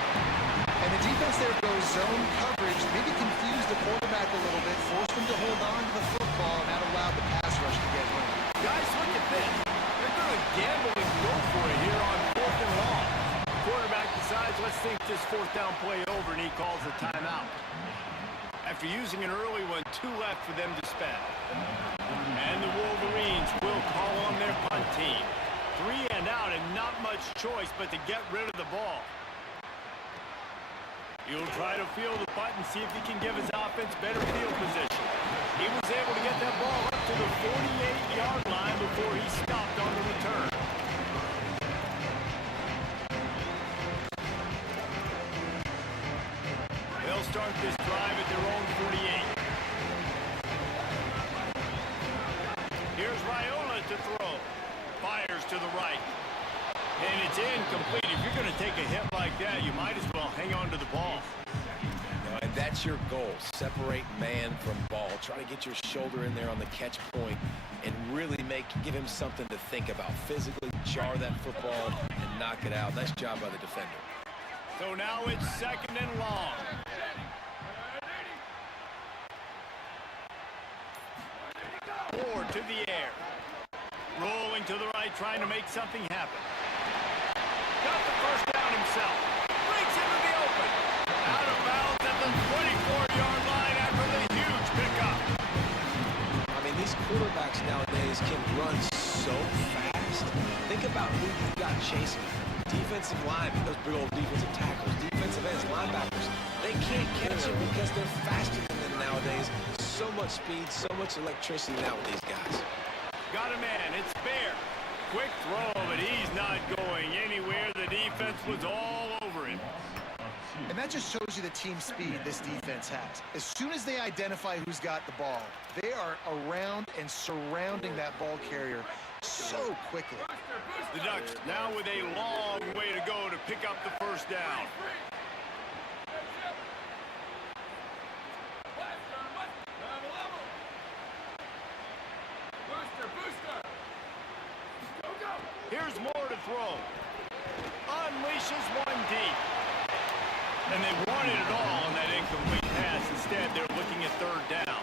And the defense there goes zone coverage, maybe confused the quarterback a little bit, forced him to hold on to the football, and that allowed the pass rush to get home. Guys, look at this. They're going to gamble and go for it here on 4th and long. Quarterback decides, let's think this 4th down play over, and he calls a timeout. After using an early one, 2 left for them to spend. And the Wolverines will call on their punt team. 3 and out, and not much choice but to get rid of the ball. He'll try to field the punt and see if he can give his offense better field position. He was able to get that ball up to the 48-yard line before he stopped on the return. start this drive at their own 48. Here's Raiola to throw. Fires to the right. And it's incomplete. If you're going to take a hit like that, you might as well hang on to the ball. And that's your goal. Separate man from ball. Try to get your shoulder in there on the catch point and really give him something to think about. Physically jar that football and knock it out. Nice job by the defender. So now it's 2nd and long. Ford to the air. Rolling to the right, trying to make something happen. Got the first down himself. Breaks into the open. Out of bounds at the 24-yard line after the huge pickup. I mean, these quarterbacks nowadays can run so fast. Think about who you've got chasing. Defensive line, those big old defensive tackles, defensive ends, linebackers. They can't catch him because they're faster than them nowadays. So much speed, so much electricity now with these guys. Got a man, it's fair. Quick throw, but he's not going anywhere. The defense was all over him. And that just shows you the team speed this defense has. As soon as they identify who's got the ball, they are around and surrounding that ball carrier so quickly. The Ducks now with a long way to go to pick up the first down. Here's more to throw. Unleashes one deep. And they wanted it all on that incomplete pass. Instead, they're looking at 3rd down.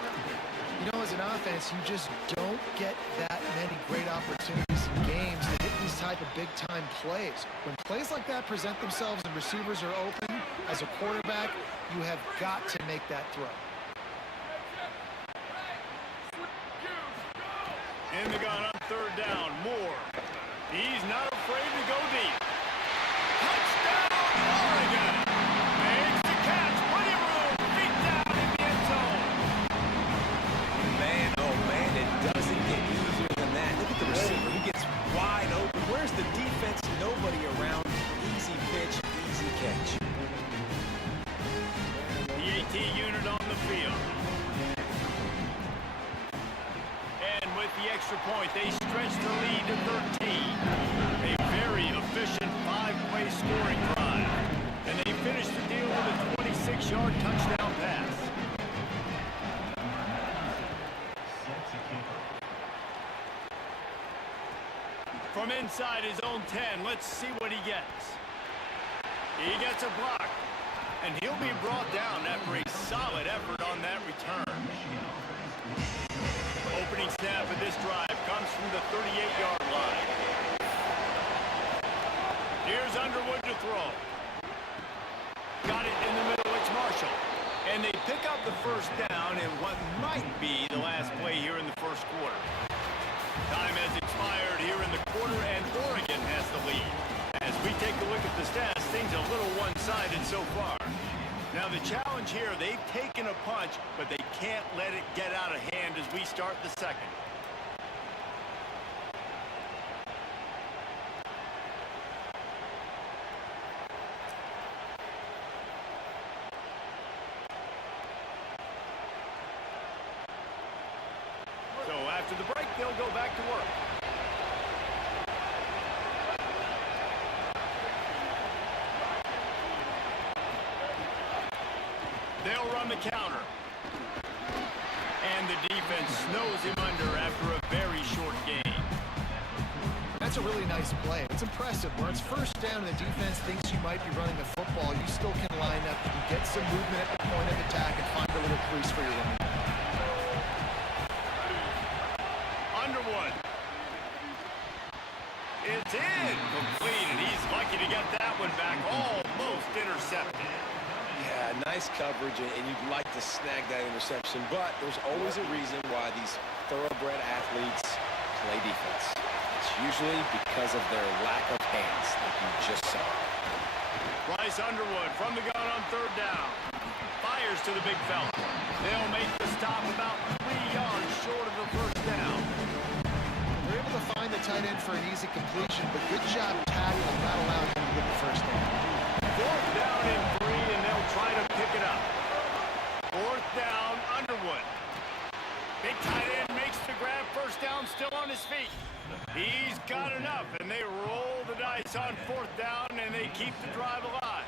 You know, as an offense, you just don't get that many great opportunities in games to hit these type of big-time plays. When plays like that present themselves and receivers are open, as a quarterback, you have got to make that throw. In the gun on 3rd down, Moore. He's not afraid to go deep. Touchdown, Oregon! Makes the catch, plenty of room, feet down in the end zone. Man, oh man, it doesn't get easier than that. Look at the receiver. He gets wide open. Where's the defense? Nobody around. Easy pitch, easy catch. The AT unit on the field. And with the extra point, they stretch the lead to 13. A very efficient 5-play scoring drive. And they finish the deal with a 26-yard touchdown pass. From inside his own 10, let's see what he gets. He gets a block. And he'll be brought down after a solid effort on that return. Opening snap of this drive comes from the 38-yard line. Here's Underwood to throw. Got it in the middle, it's Marshall. And they pick up the first down in what might be the last play here in the first quarter. Time has expired here in the quarter, and Oregon has the lead. As we take a look at the stats, things a little one-sided so far. Now the challenge here, they've taken a punch, but they can't let it get out of hand as we start the second. So after the break, they'll go back to work. They'll run the counter. And the defense snows him under after a very short game. That's a really nice play. It's impressive. Where it's first down and the defense thinks you might be running the football, you still can line up, you can get some movement at the point of attack and find a little crease for your running back. Underwood. It's incomplete, and he's lucky to get that one back. Almost intercepted. Yeah, nice coverage, and you'd like to snag that interception, but there's always a reason why these thoroughbred athletes play defense. It's usually because of their lack of hands, like you just saw. Bryce Underwood from the gun on 3rd down. Fires to the big fella. They'll make the stop about 3 yards short of the first down. They're able to find the tight end for an easy completion, but good job tackling, not allowing him to get the first down. 4th down and 3, and they'll try to pick it up. play, keep the drive alive.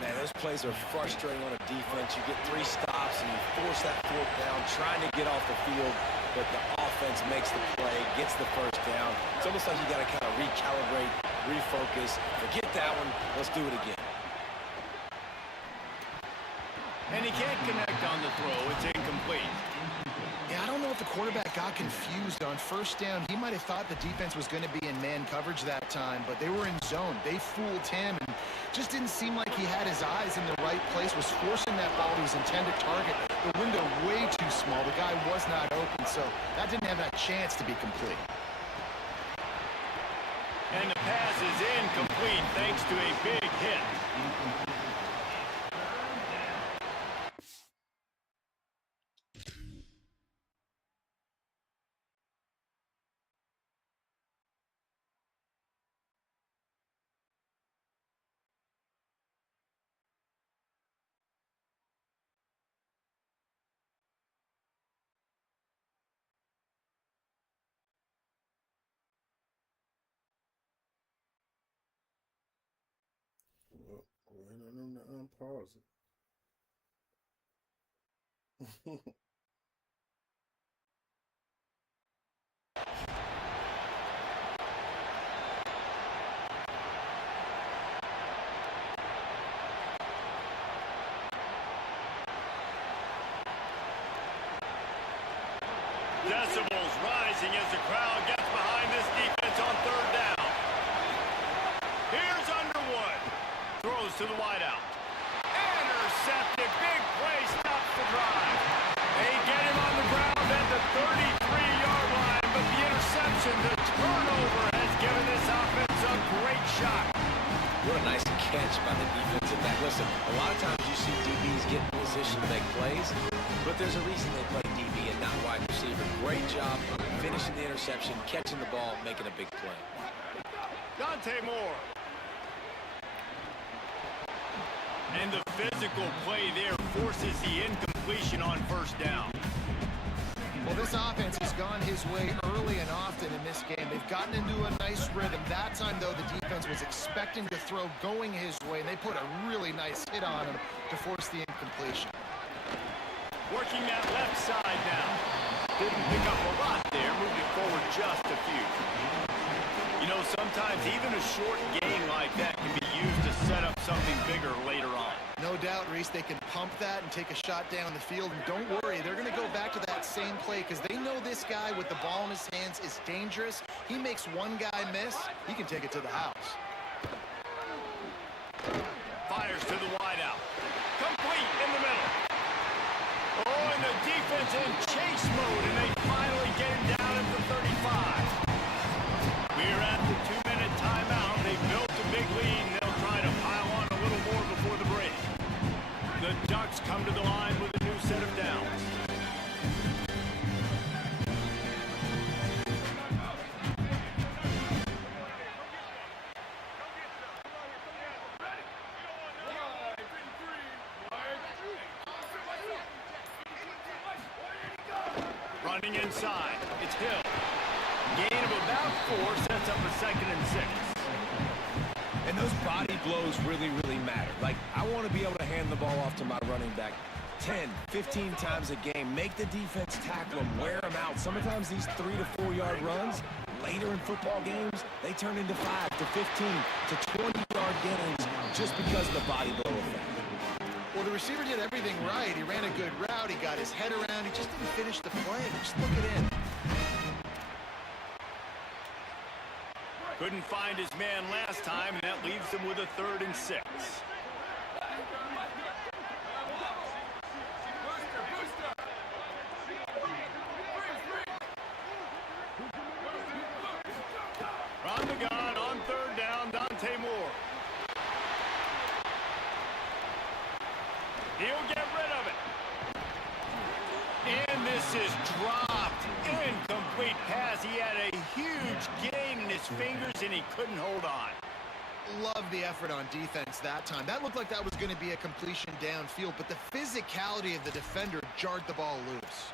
Man, those plays are frustrating on a defense. You get 3 stops and you force that 4th down, trying to get off the field, but the offense makes the play, gets the 1st down. It's almost like you got to kind of recalibrate, refocus. Forget that one. Let's do it again. And he can't connect on the throw. It's incomplete. Yeah, I don't know if the quarterback got confused on 1st down. He might have thought the defense was going to be in man coverage that time, but they were in zone. They fooled him and just didn't seem like he had his eyes in the right place, was forcing that ball to his intended target. The window way too small. The guy was not open, so that didn't have that chance to be complete. And the pass is incomplete thanks to a big hit. Wait on them to unpause it. Decibels rising as the crowd gets behind this defense on 3rd down. Here's Underwood. Throws to the wideout. Intercepted. Big play. Stops the drive. They get him on the ground at the 33-yard line, but the interception, the turnover, has given this offense a great shot. What a nice catch by the defensive back. Listen, a lot of times you see DBs get in position to make plays, but there's a reason they play DB and not wide receiver. Great job finishing the interception, catching the ball, making a big play. Dante Moore. And the physical play there forces the incompletion on 1st down. Well, this offense has gone his way early and often in this game. They've gotten into a nice rhythm. That time, though, the defense was expecting to throw going his way, and they put a really nice hit on him to force the incompletion. Working that left side now. Didn't pick up a lot there, moved it forward just a few. You know, sometimes even a short gain like that can be used to set up something bigger later on. No doubt, Reese, they can pump that and take a shot down the field. And don't worry, they're going to go back to that same play because they know this guy with the ball in his hands is dangerous. He makes one guy miss, he can take it to the house. Fires to the wideout. Complete in the middle. Oh, and the defense in chase mode, and they finally get him down at the 35. We're at the 2-minute timeout. They built a big lead, and they'll try to pile on a little more before the break. The Ducks come to the line with a new set of downs. Running inside, it's Hill. Gain of about 4 sets up a 2nd and 6. And those body blows really, really matter. Like, I want to be able to hand the ball off to my running back 10, 15 times a game. Make the defense tackle them, wear them out. Sometimes these 3 to 4 yard runs, later in football games, they turn into 5 to 15 to 20-yard gains just because of the body blow effect. Well, the receiver did everything right. He ran a good route. He got his head around. He just didn't finish the play. Just look it in. Couldn't find his man last time, and that leaves him with a 3rd and 6. From the gun on 3rd down, Dante Moore. He'll get rid of it. And this is dropped. Incomplete pass. He had a huge gain in his fingers, and he couldn't hold on. Love the effort on defense that time. That looked like that was going to be a completion downfield, but the physicality of the defender jarred the ball loose.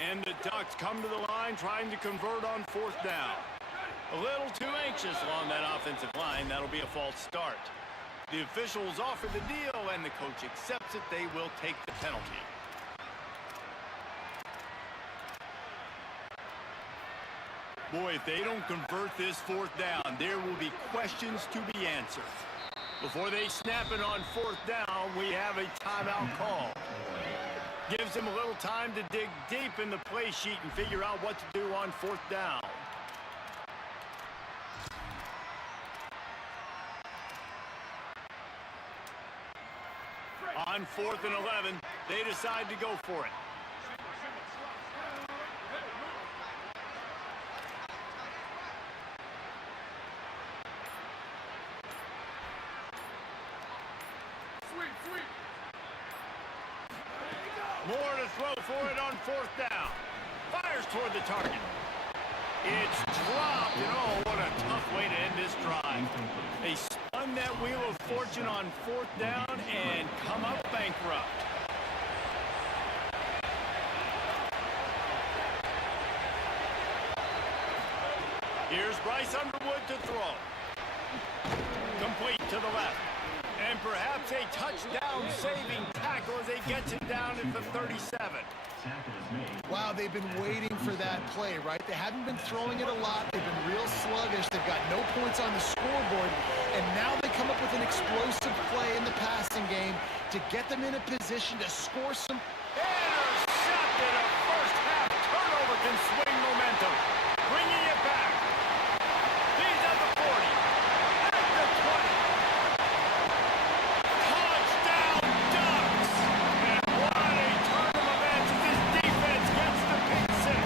And the Ducks come to the line trying to convert on 4th down. A little too anxious along that offensive line. That'll be a false start. The officials offer the deal, and the coach accepts it. They will take the penalty. Boy, if they don't convert this 4th down, there will be questions to be answered. Before they snap it on 4th down, we have a timeout call. Gives them a little time to dig deep in the play sheet and figure out what to do on 4th down. On 4th and 11, they decide to go for it. More to throw for it on 4th down. Fires toward the target. It's dropped, and oh, what a tough way to end this drive. They spun that wheel of fortune on 4th down and come up bankrupt. Here's Bryce Underwood to throw. Complete to the left. And perhaps a touchdown-saving tackle as they get it down at the 37. Wow, they've been waiting for that play, right? They haven't been throwing it a lot. They've been real sluggish. They've got no points on the scoreboard. And now they come up with an explosive play in the passing game to get them in a position to score some. Intercepted. A first-half turnover can swing momentum. Bringing it back. He's at the 40. At the 20. Touchdown, Ducks! And what a turn of events as this defense gets the pick six.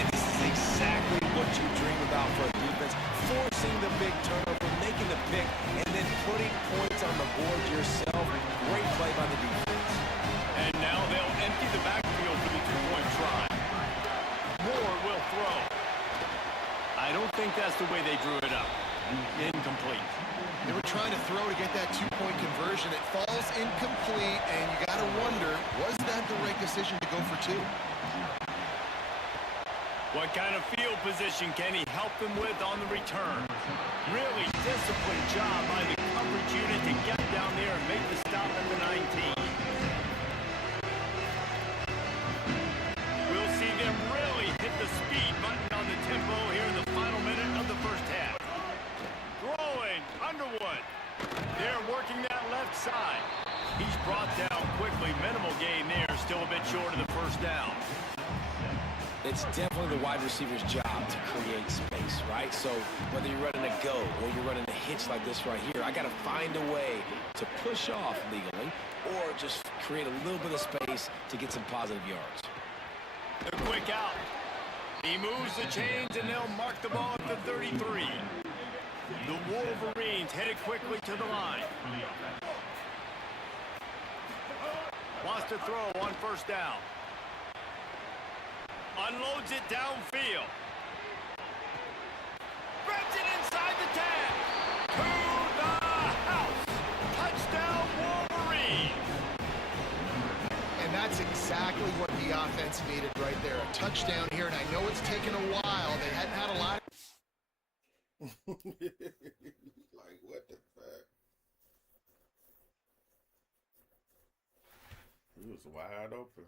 And this is exactly what you dream about for a defense. Forcing the big turnover, making the pick, and then putting points on the board yourself. Great play by the defense. And now they'll empty the backfield for the two-point try. Moore will throw. I don't think that's the way they drew it up. Incomplete. They were trying to throw to get that two-point conversion. It falls incomplete, and you got to wonder, was that the right decision to go for two? What kind of field position can he help them with on the return? Really disciplined job by the coverage unit to get down there and make the stop at the 19. We'll see them really hit the speed button on the tempo here in the final minute of the first half. Throwing, Underwood. They're working that left side. He's brought down quickly. Minimal gain there, still a bit short of the first down. It's definitely the wide receiver's job to create space, right? So whether you're running a go or you're running a hitch like this right here, I got to find a way to push off legally or just create a little bit of space to get some positive yards. The quick out. He moves the chains, and they'll mark the ball at the 33. The Wolverines headed quickly to the line. Wants to throw on first down. Unloads it downfield. Grabs it inside the 10. To the house. Touchdown, Wolverines. And that's exactly what the offense needed right there. A touchdown here, and I know it's taken a while. They hadn't had a lot. Like, what the fuck? He was wide open.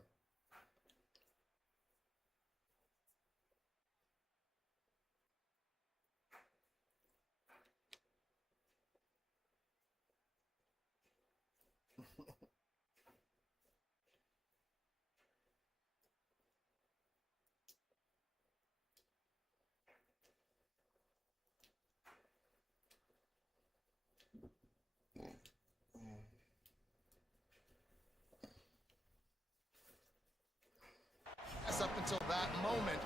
Up until that moment,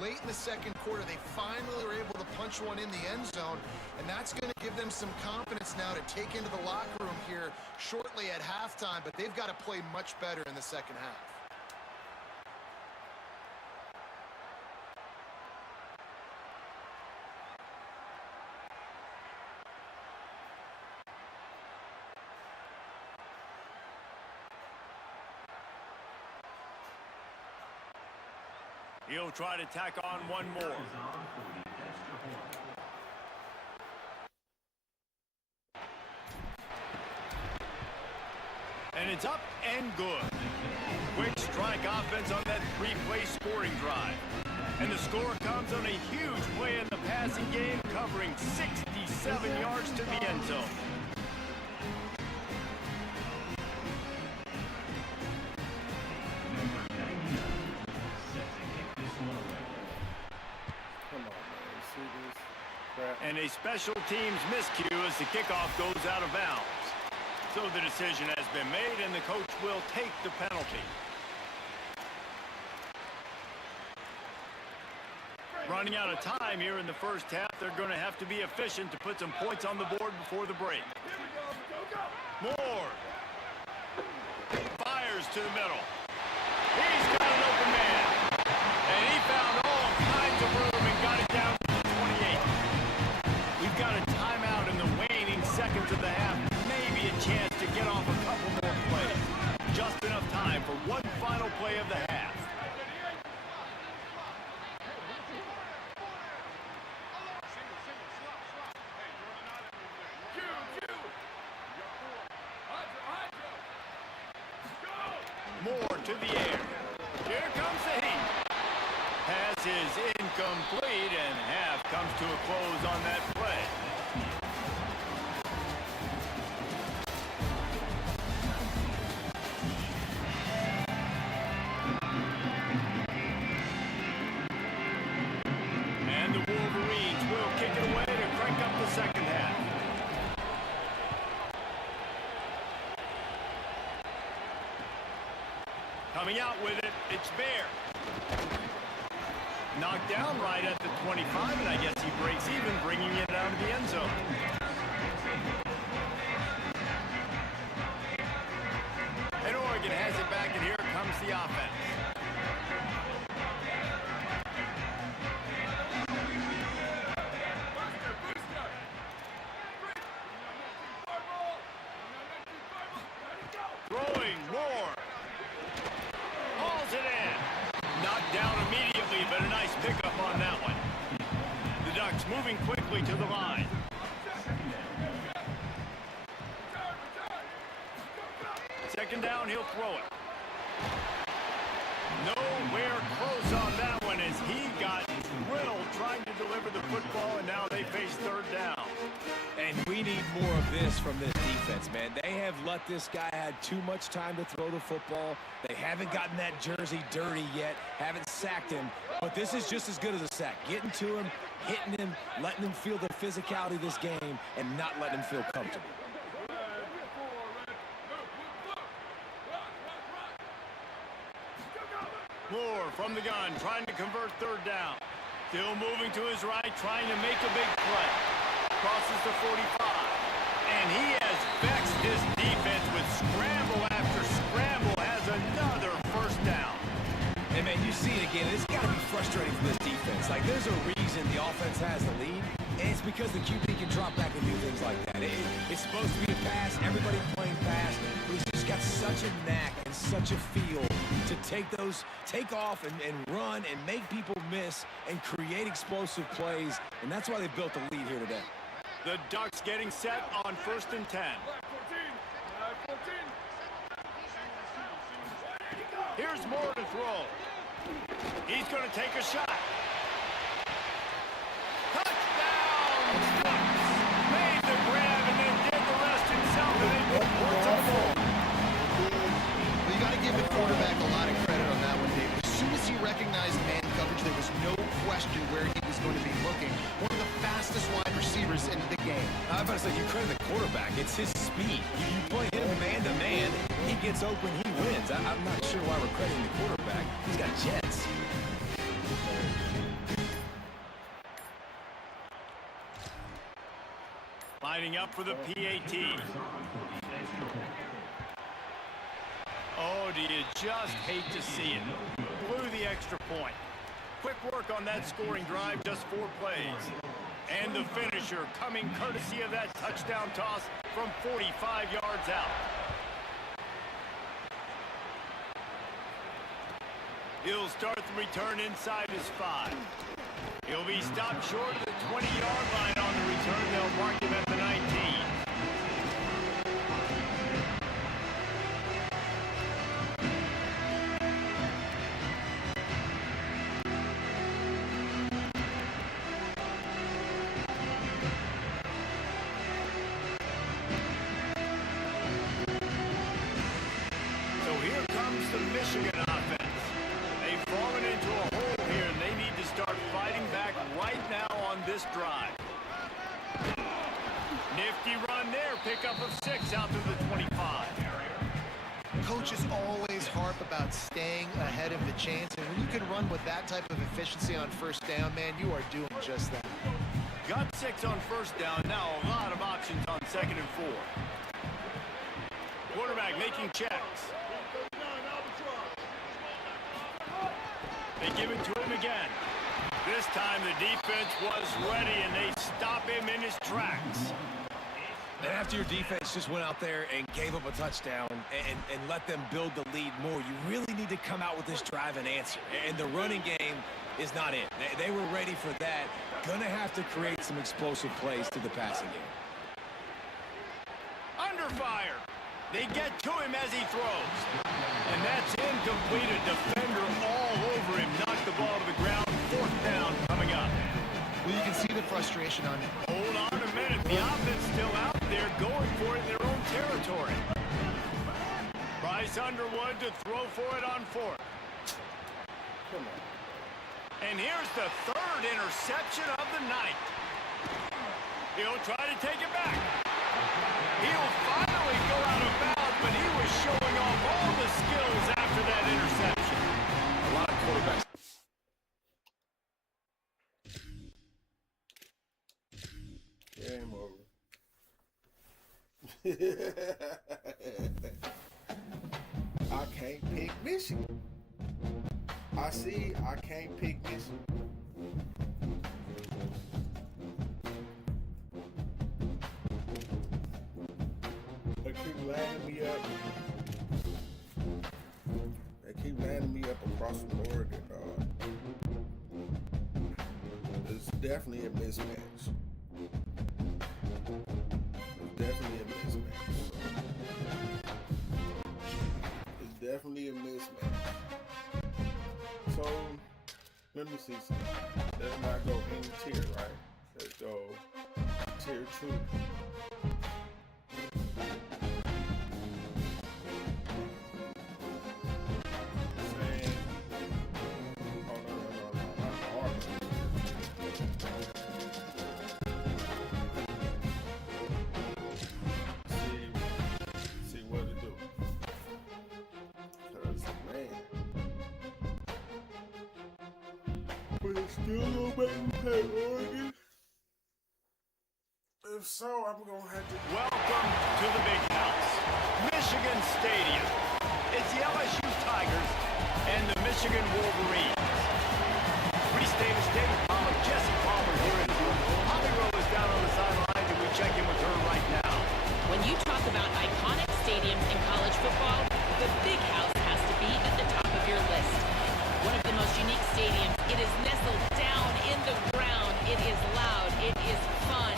late in the second quarter, they finally were able to punch one in the end zone, and that's going to give them some confidence now to take into the locker room here shortly at halftime, but they've got to play much better in the second half. He'll try to tack on one more. And it's up and good. Quick strike offense on that three-play scoring drive. And the score comes on a huge play in the passing game, covering 67 yards to the end zone. Come on, man. You see this crap? And a special teams miscue as the kickoff goes out of bounds. So the decision has been made, and the coach will take the penalty. Running out of time here in the first half, they're going to have to be efficient to put some points on the board before the break. Moore fires to the middle. He's got an open man. And he found all kinds of room and got it down to the 28. We've got a timeout in the waning seconds of the half. Maybe a chance to get off a couple more plays. Just enough time for one final play of the half. Moore to the air. Here comes the heat. Pass is incomplete, and half comes to a close on that play. And the Wolverines will kick it away to crank up the second half. Coming out with it, it's Bear. Knocked down right at the 25, and I guess he breaks even, bringing it out of the end zone. And Oregon has it back, and here comes the offense. Throwing, Moore. Hauls it in. Knocked down immediately, but a nice pickup on that one. The Ducks moving quickly to the line. Second down, he'll throw it. Nowhere close on that one as he got drilled trying to deliver the football, and now they face third down. And we need more of this from this defense, man. They have let this guy had too much time to throw the football. They haven't gotten that jersey dirty yet, haven't sacked him. But this is just as good as a sack. Getting to him, hitting him, letting him feel the physicality of this game, and not letting him feel comfortable. Moore from the gun, trying to convert third down. Still moving to his right, trying to make a big play. Crosses the 45. And he has vexed his defense with scramble after scramble, has another first down. And, man, you see it again. It's got to be frustrating for this defense. Like, there's a reason the offense has the lead, and it's because the QB can drop back and do things like that. It's supposed to be a pass, everybody playing pass, but he's just got such a knack and such a feel to take off and run and make people miss and create explosive plays, and that's why they built the lead here today. The Ducks getting set on 1st and 10. Here's Moore to throw. He's going to take a shot. Touchdown! Made the grab and then did the rest himself, and then put points on the board. Well, you got to give the quarterback a lot of credit on that one, Dave. As soon as he recognized man coverage, there was no question where he was going to be looking. One of the fastest wide receivers in the game. I was about to say, you credit the quarterback. It's his speed. You play him man-to-man, he gets open, he wins. I'm not sure why we're crediting the quarterback. He's got jets. Lining up for the PAT. Oh, do you just hate to see it? Blew the extra point. Quick work on that scoring drive, just 4 plays. And the finisher coming courtesy of that touchdown toss from 45 yards out. He'll start the return inside his 5. He'll be stopped short of the 20-yard line on the return. They'll mark him at the 19. So here comes the Michigan offense. They've fallen into a hole here, and they need to start fighting back right now on this drive. Nifty run there. Pickup of 6 out to the 25. Coaches always harp about staying ahead of the chains, and when you can run with that type of efficiency on first down, man, you are doing just that. Got 6 on first down. Now a lot of options on 2nd and 4. Quarterback making checks. They give it to him again. This time the defense was ready, and they stop him in his tracks. And after your defense just went out there and gave up a touchdown and let them build the lead more, you really need to come out with this drive and answer. And the running game is not it. They were ready for that. Gonna have to create some explosive plays to the passing game. Under fire. They get to him as he throws. And that's incomplete. A defender all over him. Knocked the ball to the ground. 4th down coming up. Well, you can see the frustration on it. Hold on a minute. The offense still out there going for it in their own territory. Bryce Underwood to throw for it on 4th. Come on. And here's the 3rd interception of the night. He'll try to take it back. He'll finally go out of bounds, but he was showing off all the skills after that interception. A lot of quarterbacks. Game over. I can't pick Michigan. I can't pick Michigan. They keep lining me up. They keep lining me up across from Oregon, dog. It's definitely a mismatch. It's definitely a mismatch. It's definitely a mismatch. So, let me see something. Let's not go any tier, right? Let's go tier 2. Still gonna make me play Oregon? If so, I'm gonna have to. Welcome to the big house, Michigan Stadium. It's the LSU Tigers and the Michigan Wolverines. Reese Davis, David Pollock, Jesse Palmer here in the room. Holly Rowe is down on the sidelines, and we check in with her right now. When you talk about iconic stadiums in college football, the Big House has to be at the top of your list. One of the most unique stadiums. It is nestled down in the ground. It is loud. It is fun.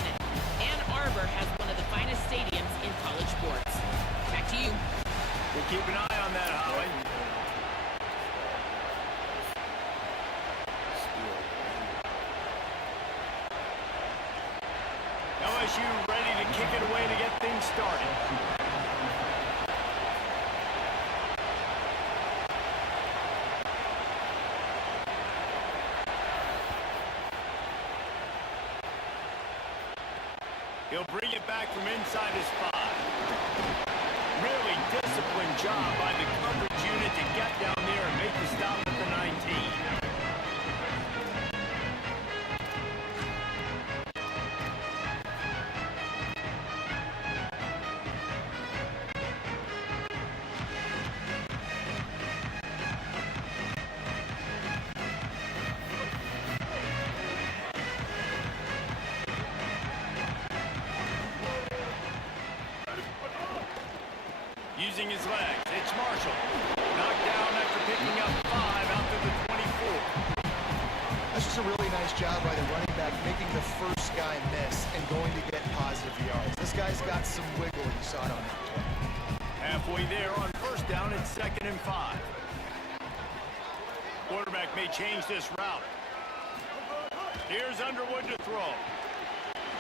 Ann Arbor has one of the finest stadiums in college sports. Back to you. We'll keep an eye on that, Holly. LSU ready to kick it away to get things started. He'll bring it back from inside his 5. Really disciplined job by the coverage unit to get down there and make the stop at the 19. Using his legs, it's Marshall. Knocked down after picking up 5 out to That's just a really nice job by the running back, making the first guy miss and going to get positive yards. This guy's got some wiggle. You saw it on that play. Halfway there on first down, it's 2nd and 5. Quarterback may change this route. Here's Underwood to throw.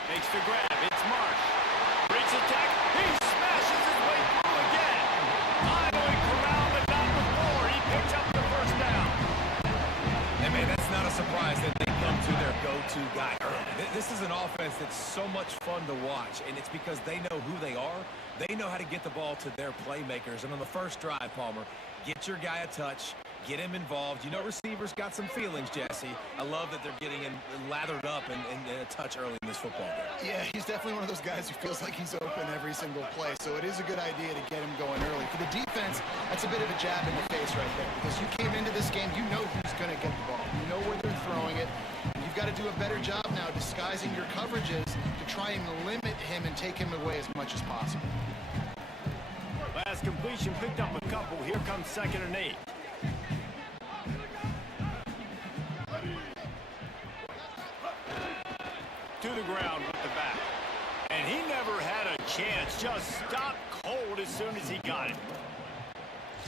Makes the grab. It's Marsh. Breaks a tackle. He smashes his way through again. Finally corralled, but not before. He picks up the first down. And man, that's not a surprise that they come to their go-to guy early. This is an offense that's so much fun to watch, and it's because they know who they are. They know how to get the ball to their playmakers. And on the first drive, Palmer, get your guy a touch, get him involved. You know receivers got some feelings, Jesse. I love that they're getting him lathered up and a touch early in this football game. Yeah, he's definitely one of those guys who feels like he's open every single play, so it is a good idea to get him going early. For the defense, that's a bit of a jab in the face right there, because you came into this game, you know who's going to get the ball. You know where they're throwing it. You've got to do a better job now disguising your coverages to try and limit him and take him away as much as possible. Last completion picked up a couple. Here comes 2nd and 8. To the ground with the back. And he never had a chance. Just stopped cold as soon as he got it.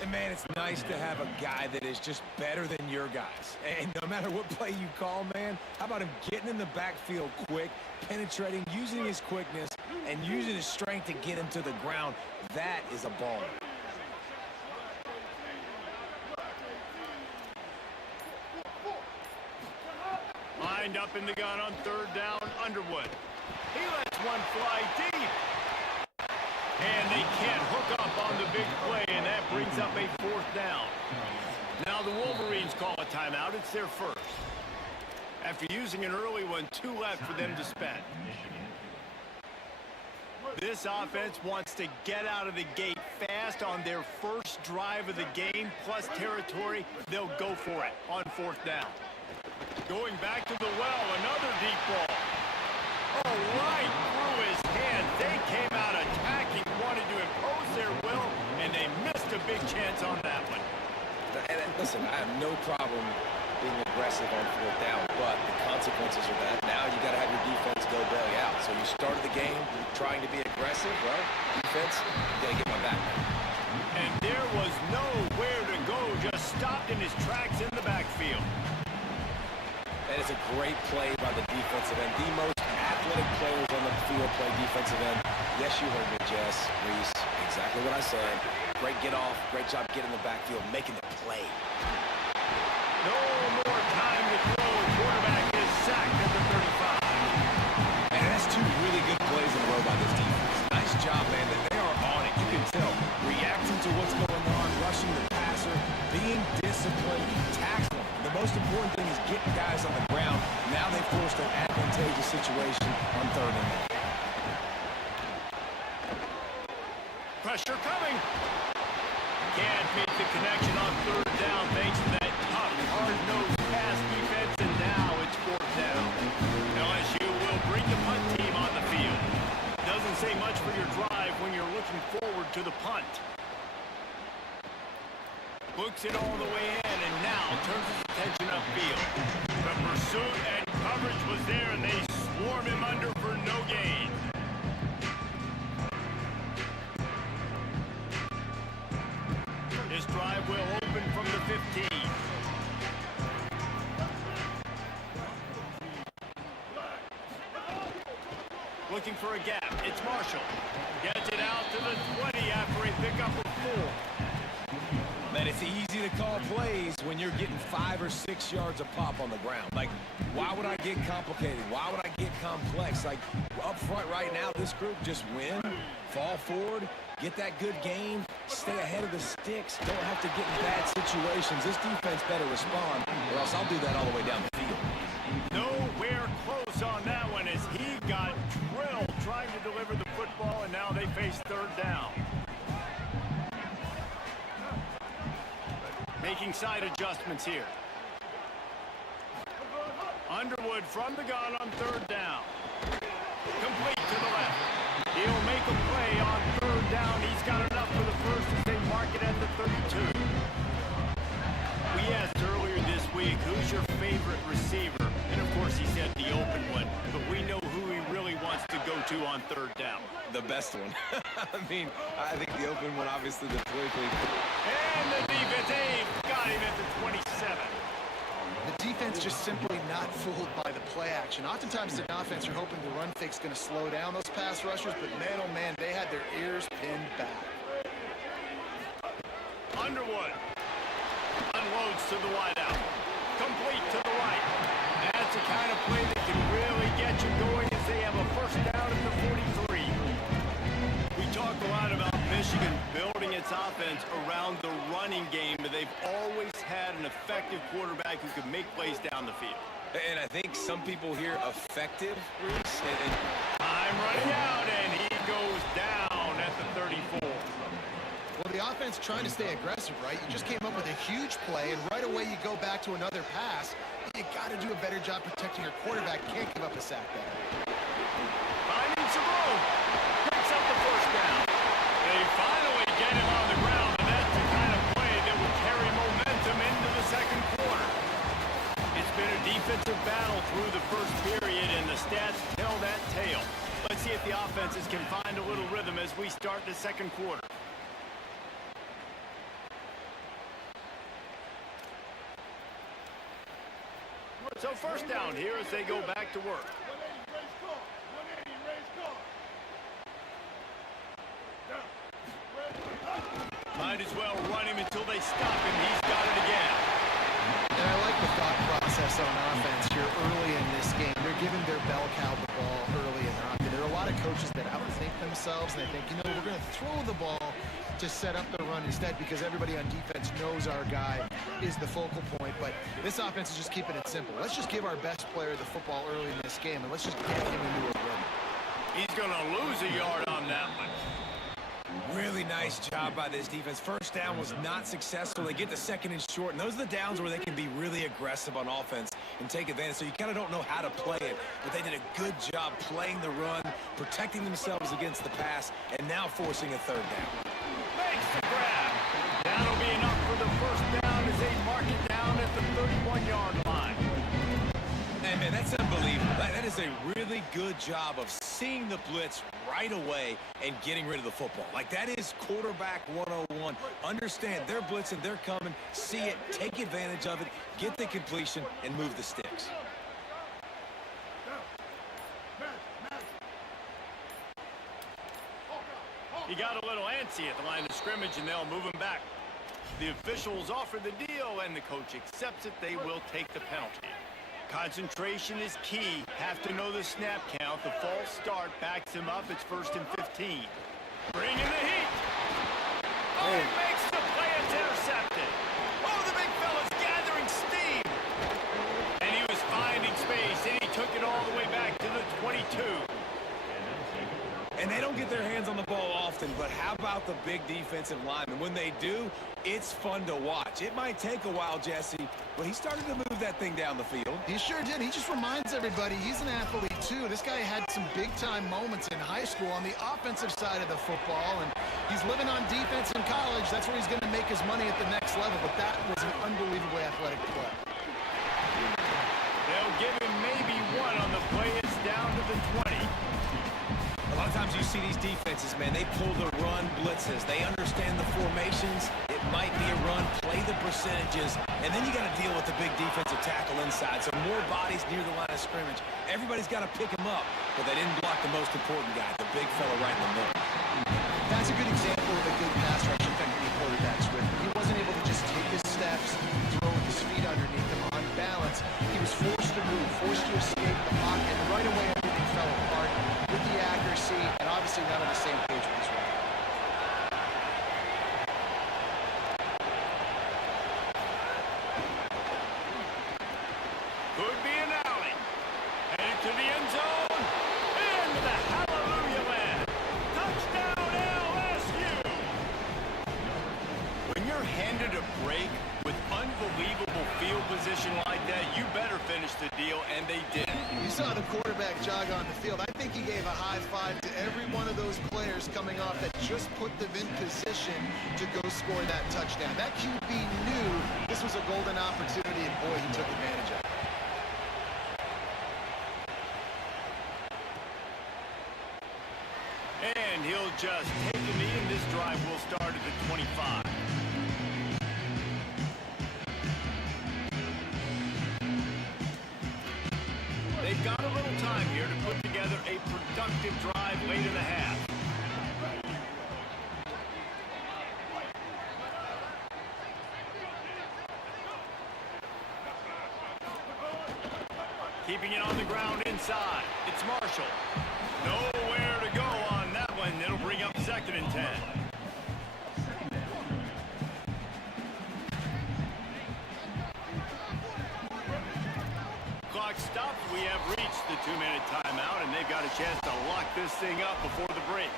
And man, it's nice to have a guy that is just better than your guys. And no matter what play you call, man, how about him getting in the backfield quick, penetrating, using his quickness, and using his strength to get him to the ground. That is a ball. Lined up in the gun on 3rd down, Underwood. He lets one fly deep. And they can't hook up on the big play, and that brings up a 4th down. Now the Wolverines call a timeout. It's their first. After using an early one, 2 left for them to spend. This offense wants to get out of the gate fast on their first drive of the game, plus territory. They'll go for it on 4th down. Going back to the well, another deep ball. Oh, right through his hand. They came out attacking, wanted to impose their will, and they missed a big chance on that one. And listen, I have no problem being aggressive on 4th down, but the consequences are that now you got to have your defense go bail you out. So you started the game trying to be aggressive. Well, defense, you got to get my back. And there was nowhere to go, just stopped in his tracks in the backfield. That is a great play by the defensive end. The most athletic players on the field play defensive end. Yes, you heard me, Jess, Reese. Exactly what I said. Great get off. Great job getting in the backfield, making the play. No more time to throw. Quarterback is sacked at the 35. And that's 2 really good plays in a row by this defense. Nice job, man. They are on it. You can tell. Reacting to what's going on, rushing the passer, being disciplined, tackling. The most important thing is getting guys on the ground. Now they forced an advantageous situation on 3rd and 8. Pressure coming. Can't make the connection on 3rd down thanks to that tough, hard-nosed pass defense, and now it's 4th down. LSU will bring the punt team on the field. Doesn't say much for your drive when you're looking forward to the punt. Books it all the way in, and now turns his attention upfield. The pursuit and coverage was there, and they swarm him under for no gain. This drive will open from the 15. Looking for a gap. It's Marshall. Gets it out to the 20 after a pickup of 4. Man, it's easy to call plays when you're getting 5 or 6 yards a pop on the ground. Like, why would I get complicated? Why would I get complex? Like, up front right now, this group just win, fall forward, get that good game, stay ahead of the sticks, don't have to get in bad situations. This defense better respond, or else I'll do that all the way down the field. Nowhere close on that one as he got drilled trying to deliver the football, and now they face 3rd down. Making side adjustments here. Underwood from the gun on 3rd down. Complete to the left. He'll make a play on 3rd down. He's got enough for the first as they mark it at the 32. We asked earlier this week, who's your favorite favorite receiver. And, of course, he said the open one. But we know who he really wants to go to on third down. The best one. I mean, I think the open one, obviously, the play. And the defense, got him at the 27. The defense just simply not fooled by the play action. Oftentimes, the offense, you're hoping the run fake's going to slow down those pass rushers, but man, oh man, they had their ears pinned back. Underwood unloads to the wideout. Complete to the right. That's the kind of play that can really get you going as they have a first down at the 43. We talk a lot about Michigan building its offense around the running game, but they've always had an effective quarterback who can make plays down the field. And I think some people hear effective, Reese. Time running out, and he goes down at the 34. Well, the offense trying to stay aggressive, right? You just came up with a huge play, and right away you go back to another pass. You got to do a better job protecting your quarterback. Can't give up a sack there. Finding some room. Picks up the first down. They finally get him on the ground, and that's the kind of play that will carry momentum into the second quarter. It's been a defensive battle through the first period, and the stats tell that tale. Let's see if the offenses can find a little rhythm as we start the second quarter. So first down here as they go back to work. Might as well run him until they stop him. He's got it again. And I like the thought process on offense here early in this game. They're giving their bell cow the ball early and often. There are a lot of coaches that outthink themselves, and they think, you know, we're going to throw the ball to set up the run instead because everybody on defense knows our guy is the focal point. But this offense is just keeping it simple. Let's just give our best player the football early in this game, and let's just get him into a rhythm. He's going to lose a yard on that one. Really nice job by this defense. First down was not successful. They get the second and short, and those are the downs where they can be really aggressive on offense and take advantage. So you kind of don't know how to play it, but they did a good job playing the run, protecting themselves against the pass, and now forcing a third down. Makes the grab. That'll be enough for the first down as they mark it down at the 31-yard line. Hey, man, that's unbelievable. That is a really good job of seeing the blitz right away and getting rid of the football. Like, that is quarterback 101. Understand they're blitzing, they're coming, see it, take advantage of it, get the completion, and move the sticks. He got a little antsy at the line of scrimmage, and they'll move him back. The officials offer the deal, and the coach accepts it. They will take the penalty. Concentration is key. Have to know the snap count. The false start backs him up. It's 1st and 15. Bringing the heat. Oh, he makes the play. It's intercepted. Oh, the big fella's gathering steam. And he was finding space, and he took it all the way back to the 22. And they don't get their hands on the ball often, but how about the big defensive linemen? When they do, it's fun to watch. It might take a while, Jesse, but he started to move that thing down the field. He sure did. He just reminds everybody he's an athlete, too. This guy had some big-time moments in high school on the offensive side of the football, and he's living on defense in college. That's where he's going to make his money at the next level, but that was an unbelievably athletic play. They'll give him maybe one on the play. It's down to the 20. A lot of times you see these defenses, man, they pull the run blitzes. They understand the formations. It might be a run, play the percentages, and then you got to deal with the big defensive tackle inside. So more bodies near the line of scrimmage. Everybody's got to pick him up, but they didn't block the most important guy, the big fella right in the middle. That's a good example of a good pass rush affecting the quarterbacks with. He wasn't able to just take his steps, throw with his feet underneath him on balance. He was forced to move, forced to escape the pocket, and right away everything fell apart with the accuracy, and obviously not on the same page with his run. Could be an alley. Headed to the end zone. Into the hallelujah land. Touchdown LSU. When you're handed a break with unbelievable field position like that, you better finish the deal, and they did. You saw the quarterback jog on the field. I think he gave a high five to every one of those players coming off that just put them in position to go score that touchdown. That QB knew this was a golden opportunity, and boy, he took advantage of it. just take a knee, and this drive will start at the 25. They've got a little time here to put together a productive drive late in the half. Keeping it on the ground inside. It's Marshall. Nowhere to go on that one. It'll bring up 2nd and 10. Clock stopped. We have reached the 2-minute timeout, and they've got a chance to lock this thing up before the break.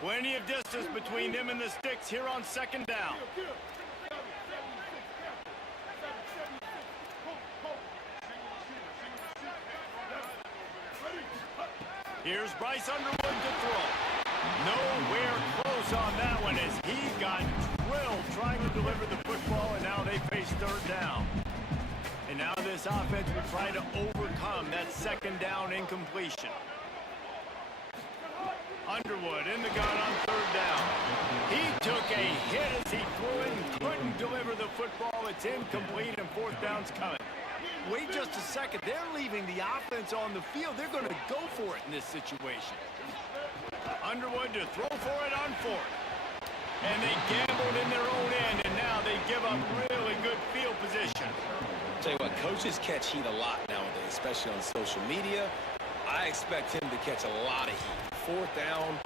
Plenty of distance between him and the sticks here on 2nd down. Here's Bryce Underwood to throw. Nowhere close on that one as he got drilled trying to deliver the football, and now they face 3rd down. And now this offense will try to overcome that 2nd down incompletion. Underwood in the gun on 3rd down. He took a hit as he threw it and couldn't deliver the football. It's incomplete, and 4th down's coming. Wait just a second. They're leaving the offense on the field. They're going to go for it in this situation. Underwood to throw for it on 4th. And they gambled in their own end, and now they give up really good field position. Tell you what, coaches catch heat a lot nowadays, especially on social media. I expect him to catch a lot of heat. 4th down,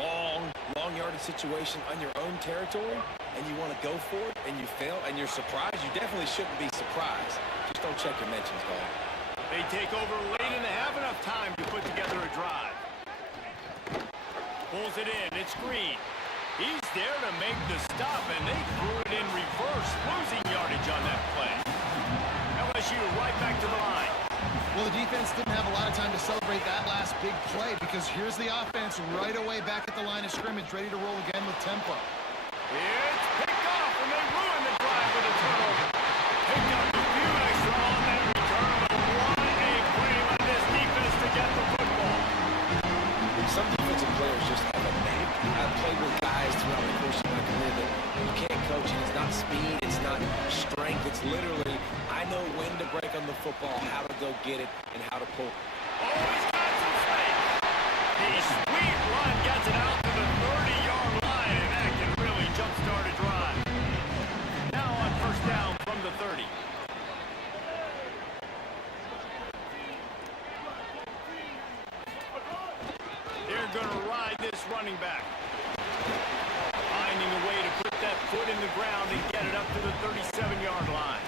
long yardage situation on your own territory, and you want to go for it, and you fail, and you're surprised. You definitely shouldn't be surprised. Just don't check your mentions, dog. They take over late in the half, enough time to put together a drive. Pulls it in. It's Green. He's there to make the stop, and they threw it in reverse, losing yardage on that play. LSU right back to the line. Well, the defense didn't have a lot of time to celebrate that last big play because here's the offense right away back at the line of scrimmage, ready to roll again with tempo. It's picked off, and they ruin the drive with a turnover. Picked up a few extra on that return, but what a play by this defense to get the football. Some defensive players just have a knack. I've played with guys throughout the course of my career that you can't coach it. It's not speed, it's not strength. It's literally, I know when to break on the football, how to go get it, and how to pull. Oh, he's got some space. The sweet run gets it out to the 30-yard line, and that can really jumpstart a drive. Now on 1st down from the 30. They're going to ride this running back. Finding a way to put that foot in the ground and get it up to the 37-yard line.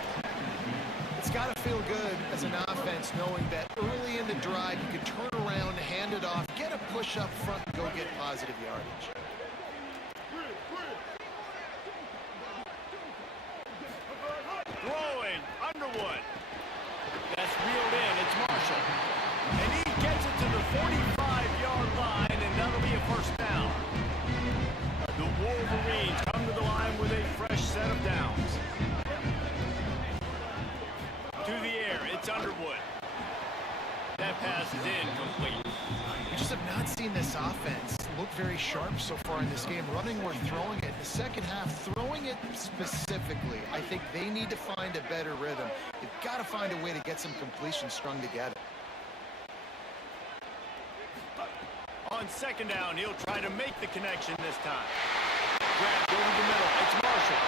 It's got to feel good as an offense knowing that early in the drive you can turn around, hand it off, get a push up front, and go get positive yardage. Throwing, Underwood. That's reeled in, it's Marshall. And he gets it to the 45-yard line, and that'll be a 1st down. The Wolverines come to the line with a fresh set of downs. To the air, it's Underwood. That pass is incomplete. We just have not seen this offense look very sharp so far in this game, running or throwing it. The second half, throwing it specifically, I think they need to find a better rhythm. They've got to find a way to get some completions strung together. On 2nd down, he'll try to make the connection this time. Grabbed over the middle. It's Marshall.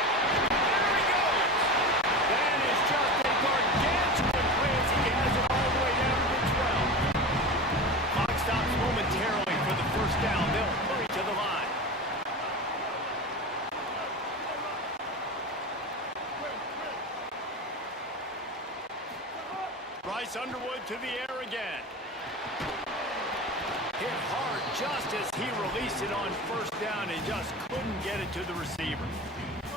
There he goes. That is just a gargantuan play as he has it all the way down to the 12. Clock stops momentarily for the 1st down. They'll hurry to the line. Bryce Underwood to the air again. Hit hard just as he released it on 1st down and just couldn't get it to the receiver.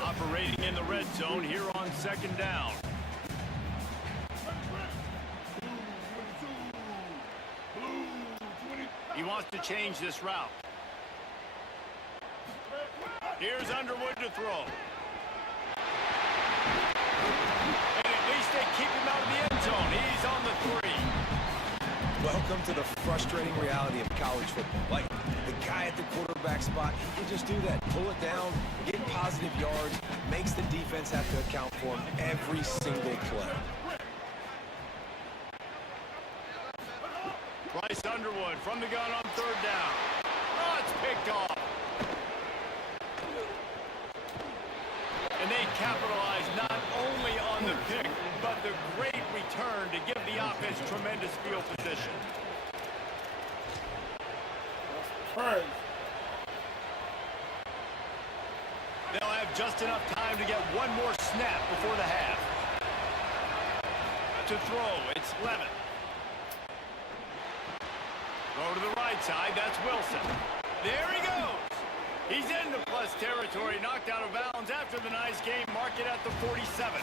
Operating in the red zone here on 2nd down. He wants to change this route. Here's Underwood to throw. keep him out of the end zone. He's on the 3. Welcome to the frustrating reality of college football. Like, the guy at the quarterback spot, he can just do that. Pull it down, get positive yards, makes the defense have to account for him every single play. Bryce Underwood from the gun on 3rd down. Oh, it's picked off. And they capitalize not only on the pick, but the great return to give the offense tremendous field position. Crazy. They'll have just enough time to get one more snap before the half. To throw, it's Levin. Go to the right side, that's Wilson. There he goes. He's into plus territory, knocked out of bounds after the nice game. Mark it at the 47.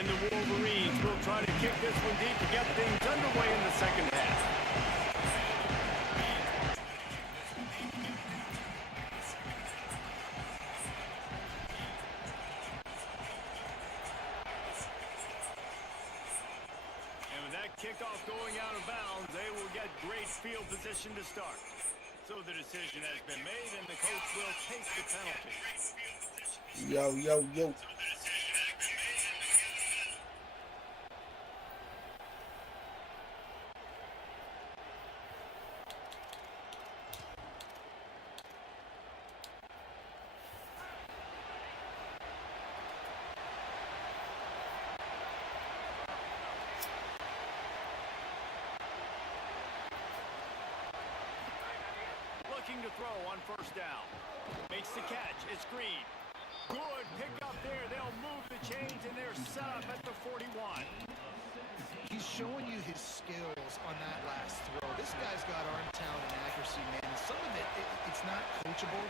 And the Wolverines will try to kick this one deep to get things underway in the second half. And with that kickoff going out of bounds, they will get great field position to start. So the decision has been made, and the coach will take the penalty. Yo. Looking to throw on 1st down. Makes the catch. It's Green. Good pick up there. They'll move the chains, and they're set up at the 41. He's showing you his skills on that last throw. This guy's got arm talent and accuracy, man. And some of it's not coachable.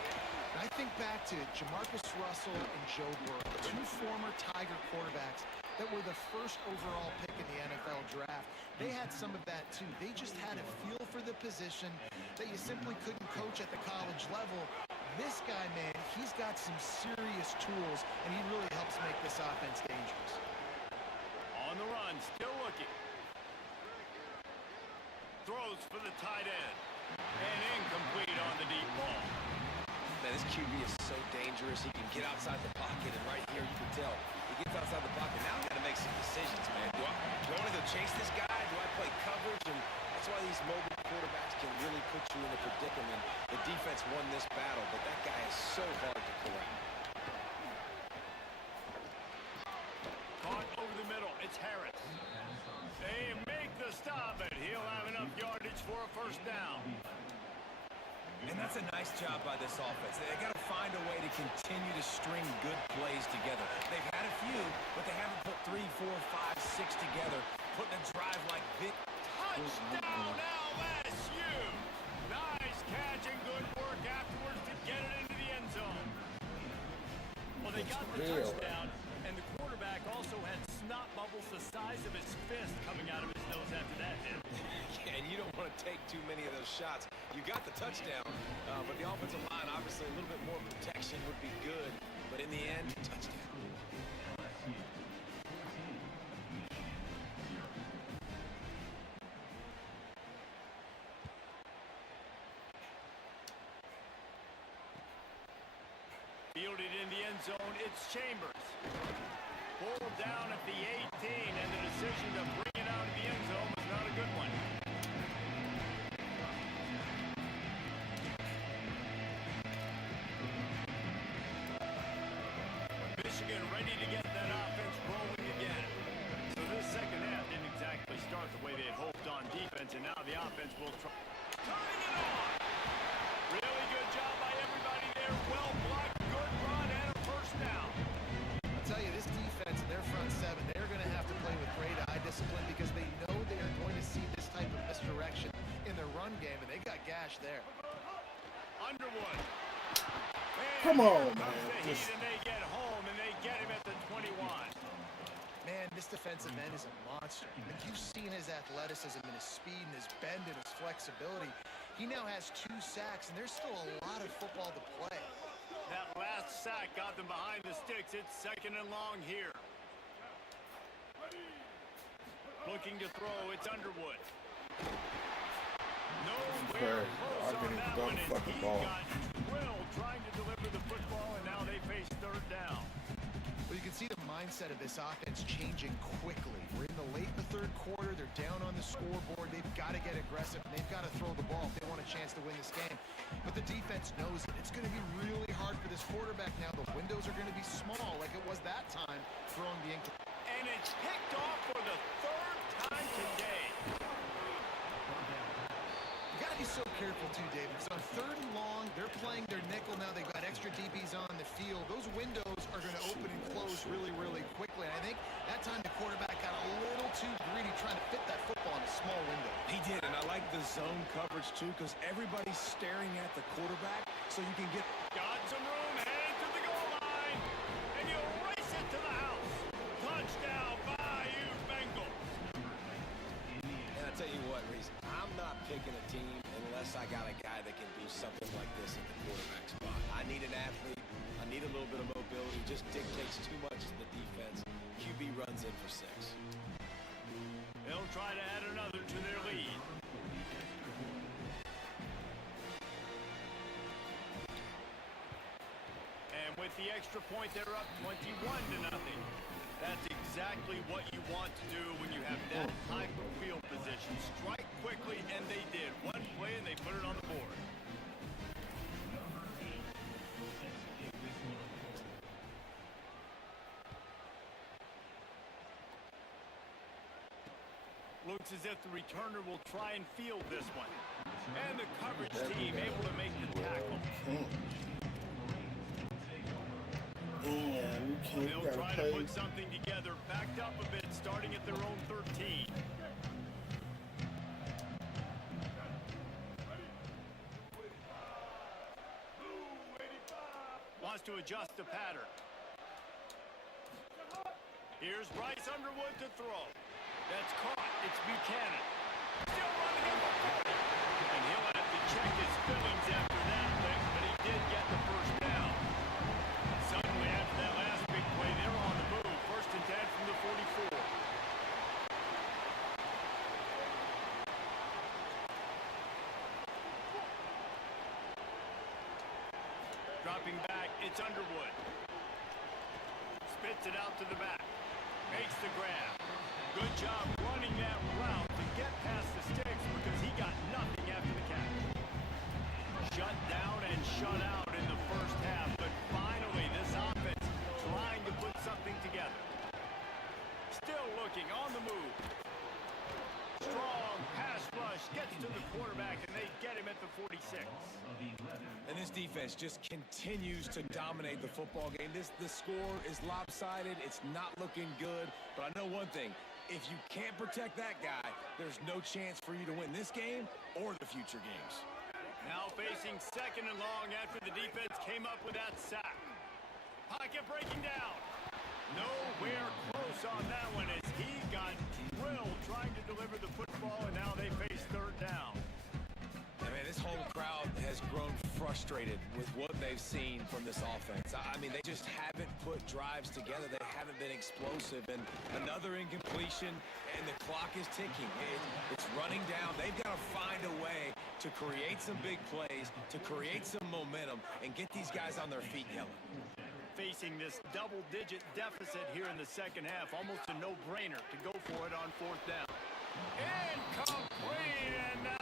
And I think back to Jamarcus Russell and Joe Burrow, 2 former Tiger quarterbacks that were the first overall pick in the NFL draft. They had some of that too. They just had a feel for the position that you simply couldn't coach at the college level. This guy, man, he's got some serious tools, and he really helps make this offense dangerous. On the run, still looking. Throws for the tight end. And incomplete on the deep ball. Man, this QB is so dangerous. He can get outside the pocket, and right here you can tell he gets outside the pocket. Now I got to make some decisions, man. Do I want to go chase this guy? Do I play coverage? And that's why these mobile quarterbacks can really put you in a predicament. The defense won this battle, but that guy is so hard to corral. Caught over the middle. It's Harris. They make the stop, and he'll have enough yardage for a 1st down. And that's a nice job by this offense. They got to find a way to continue to string good plays together. They've had a few, but they haven't put 3, 4, 5, 6 together, putting a drive like this. Touchdown LSU! Nice catch and good work afterwards to get it into the end zone. Well, they got the touchdown, and the quarterback also had snot bubbles the size of his fist coming out of his nose after that hit. Yeah, and you don't want to take too many of those shots. You got the touchdown, but the offensive line, obviously a little bit more protection would be good. But in the end, touchdown. Fielded in the end zone, it's Chambers. Pulled down at the 18, and the decision to bring it out of the end zone was not a good one. Michigan ready to get that offense rolling again. So this second half didn't exactly start the way they had hoped on defense, and now the offense will try. Turning it on! Really good job by everybody there. Well blocked, good run, and a 1st down. I'll tell you, this defense and their front seven, they're going to have to play with great eye discipline because they know they are going to splash there. Underwood. Come And on, here comes man. the heat, Just- and they get home, and they get him at the 21. Man, this defensive end is a monster. Like, you've seen his athleticism and his speed and his bend and his flexibility. He now has 2 sacks, and there's still a lot of football to play. That last sack got them behind the sticks. It's 2nd and long here. Looking to throw, it's Underwood. Nowhere crazy. close I on couldn't that throw one the as fucking he ball. got drilled trying to deliver the football, and now they face 3rd down. Well, you can see the mindset of this offense changing quickly. We're in the late in the 3rd quarter. They're down on the scoreboard. They've got to get aggressive, and they've got to throw the ball if they want a chance to win this game. But the defense knows it. It's going to be really hard for this quarterback now. The windows are going to be small like it was that time throwing the ink. And it's picked off for the 3rd time today. You got to be so careful too, David. Because on 3rd and long, they're playing their nickel now. They've got extra DBs on the field. Those windows are going to open and close really, really quickly. And I think that time the quarterback got a little too greedy trying to fit that football in a small window. He did, and I like the zone coverage too, because everybody's staring at the quarterback, so you can get. Got some room, headed to the goal line, and you race it to the house. Touchdown, Bayou Bengals. And I tell you what, Reese, I'm not picking a team unless I got a guy that can do something like this at the quarterback spot. I need an athlete. I need a little bit of mobility. Just dictates too much to the defense. QB runs in for 6. They'll try to add another to their lead. And with the extra point, they're up 21-0. That's exactly what you want to do when you have that type of field position. Strike quickly, and they did. One play, and they put it on the board. Looks as if the returner will try and field this one. And the coverage team able to make the tackle. And you can't They'll gotta try play. to put something together, backed up a bit, starting at their own 13. Wants to adjust the pattern. Here's Bryce Underwood to throw. That's caught. It's Buchanan. Still running in the 40. And he'll have to check his feelings after that lick, but he did get the 1st down. Suddenly, after that last big play, they're on the move. 1st and 10 from the 44. Dropping back, it's Underwood. Spits it out to the back. Makes the grab. Good job running that route to get past the sticks because he got nothing after the catch. Shut down and shut out in the 1st half, but finally this offense trying to put something together. Still looking on the move. Strong pass rush gets to the quarterback, and they get him at the 46. And this defense just continues to dominate the football game. The score is lopsided. It's not looking good. But I know one thing. If you can't protect that guy, there's no chance for you to win this game or the future games. Now facing 2nd and long after the defense came up with that sack. Pocket breaking down. Nowhere close on that one as he got drilled trying to deliver the football, and now they face 3rd down. I mean, this whole crowd has grown frustrated with what they've seen from this offense. I mean, they just haven't put drives together. They haven't been explosive. And another incompletion, and the clock is ticking. It's running down. They've got to find a way to create some big plays, to create some momentum, and get these guys on their feet, Helen. Facing this double-digit deficit here in the 2nd half, almost a no-brainer to go for it on 4th down. Incomplete, and now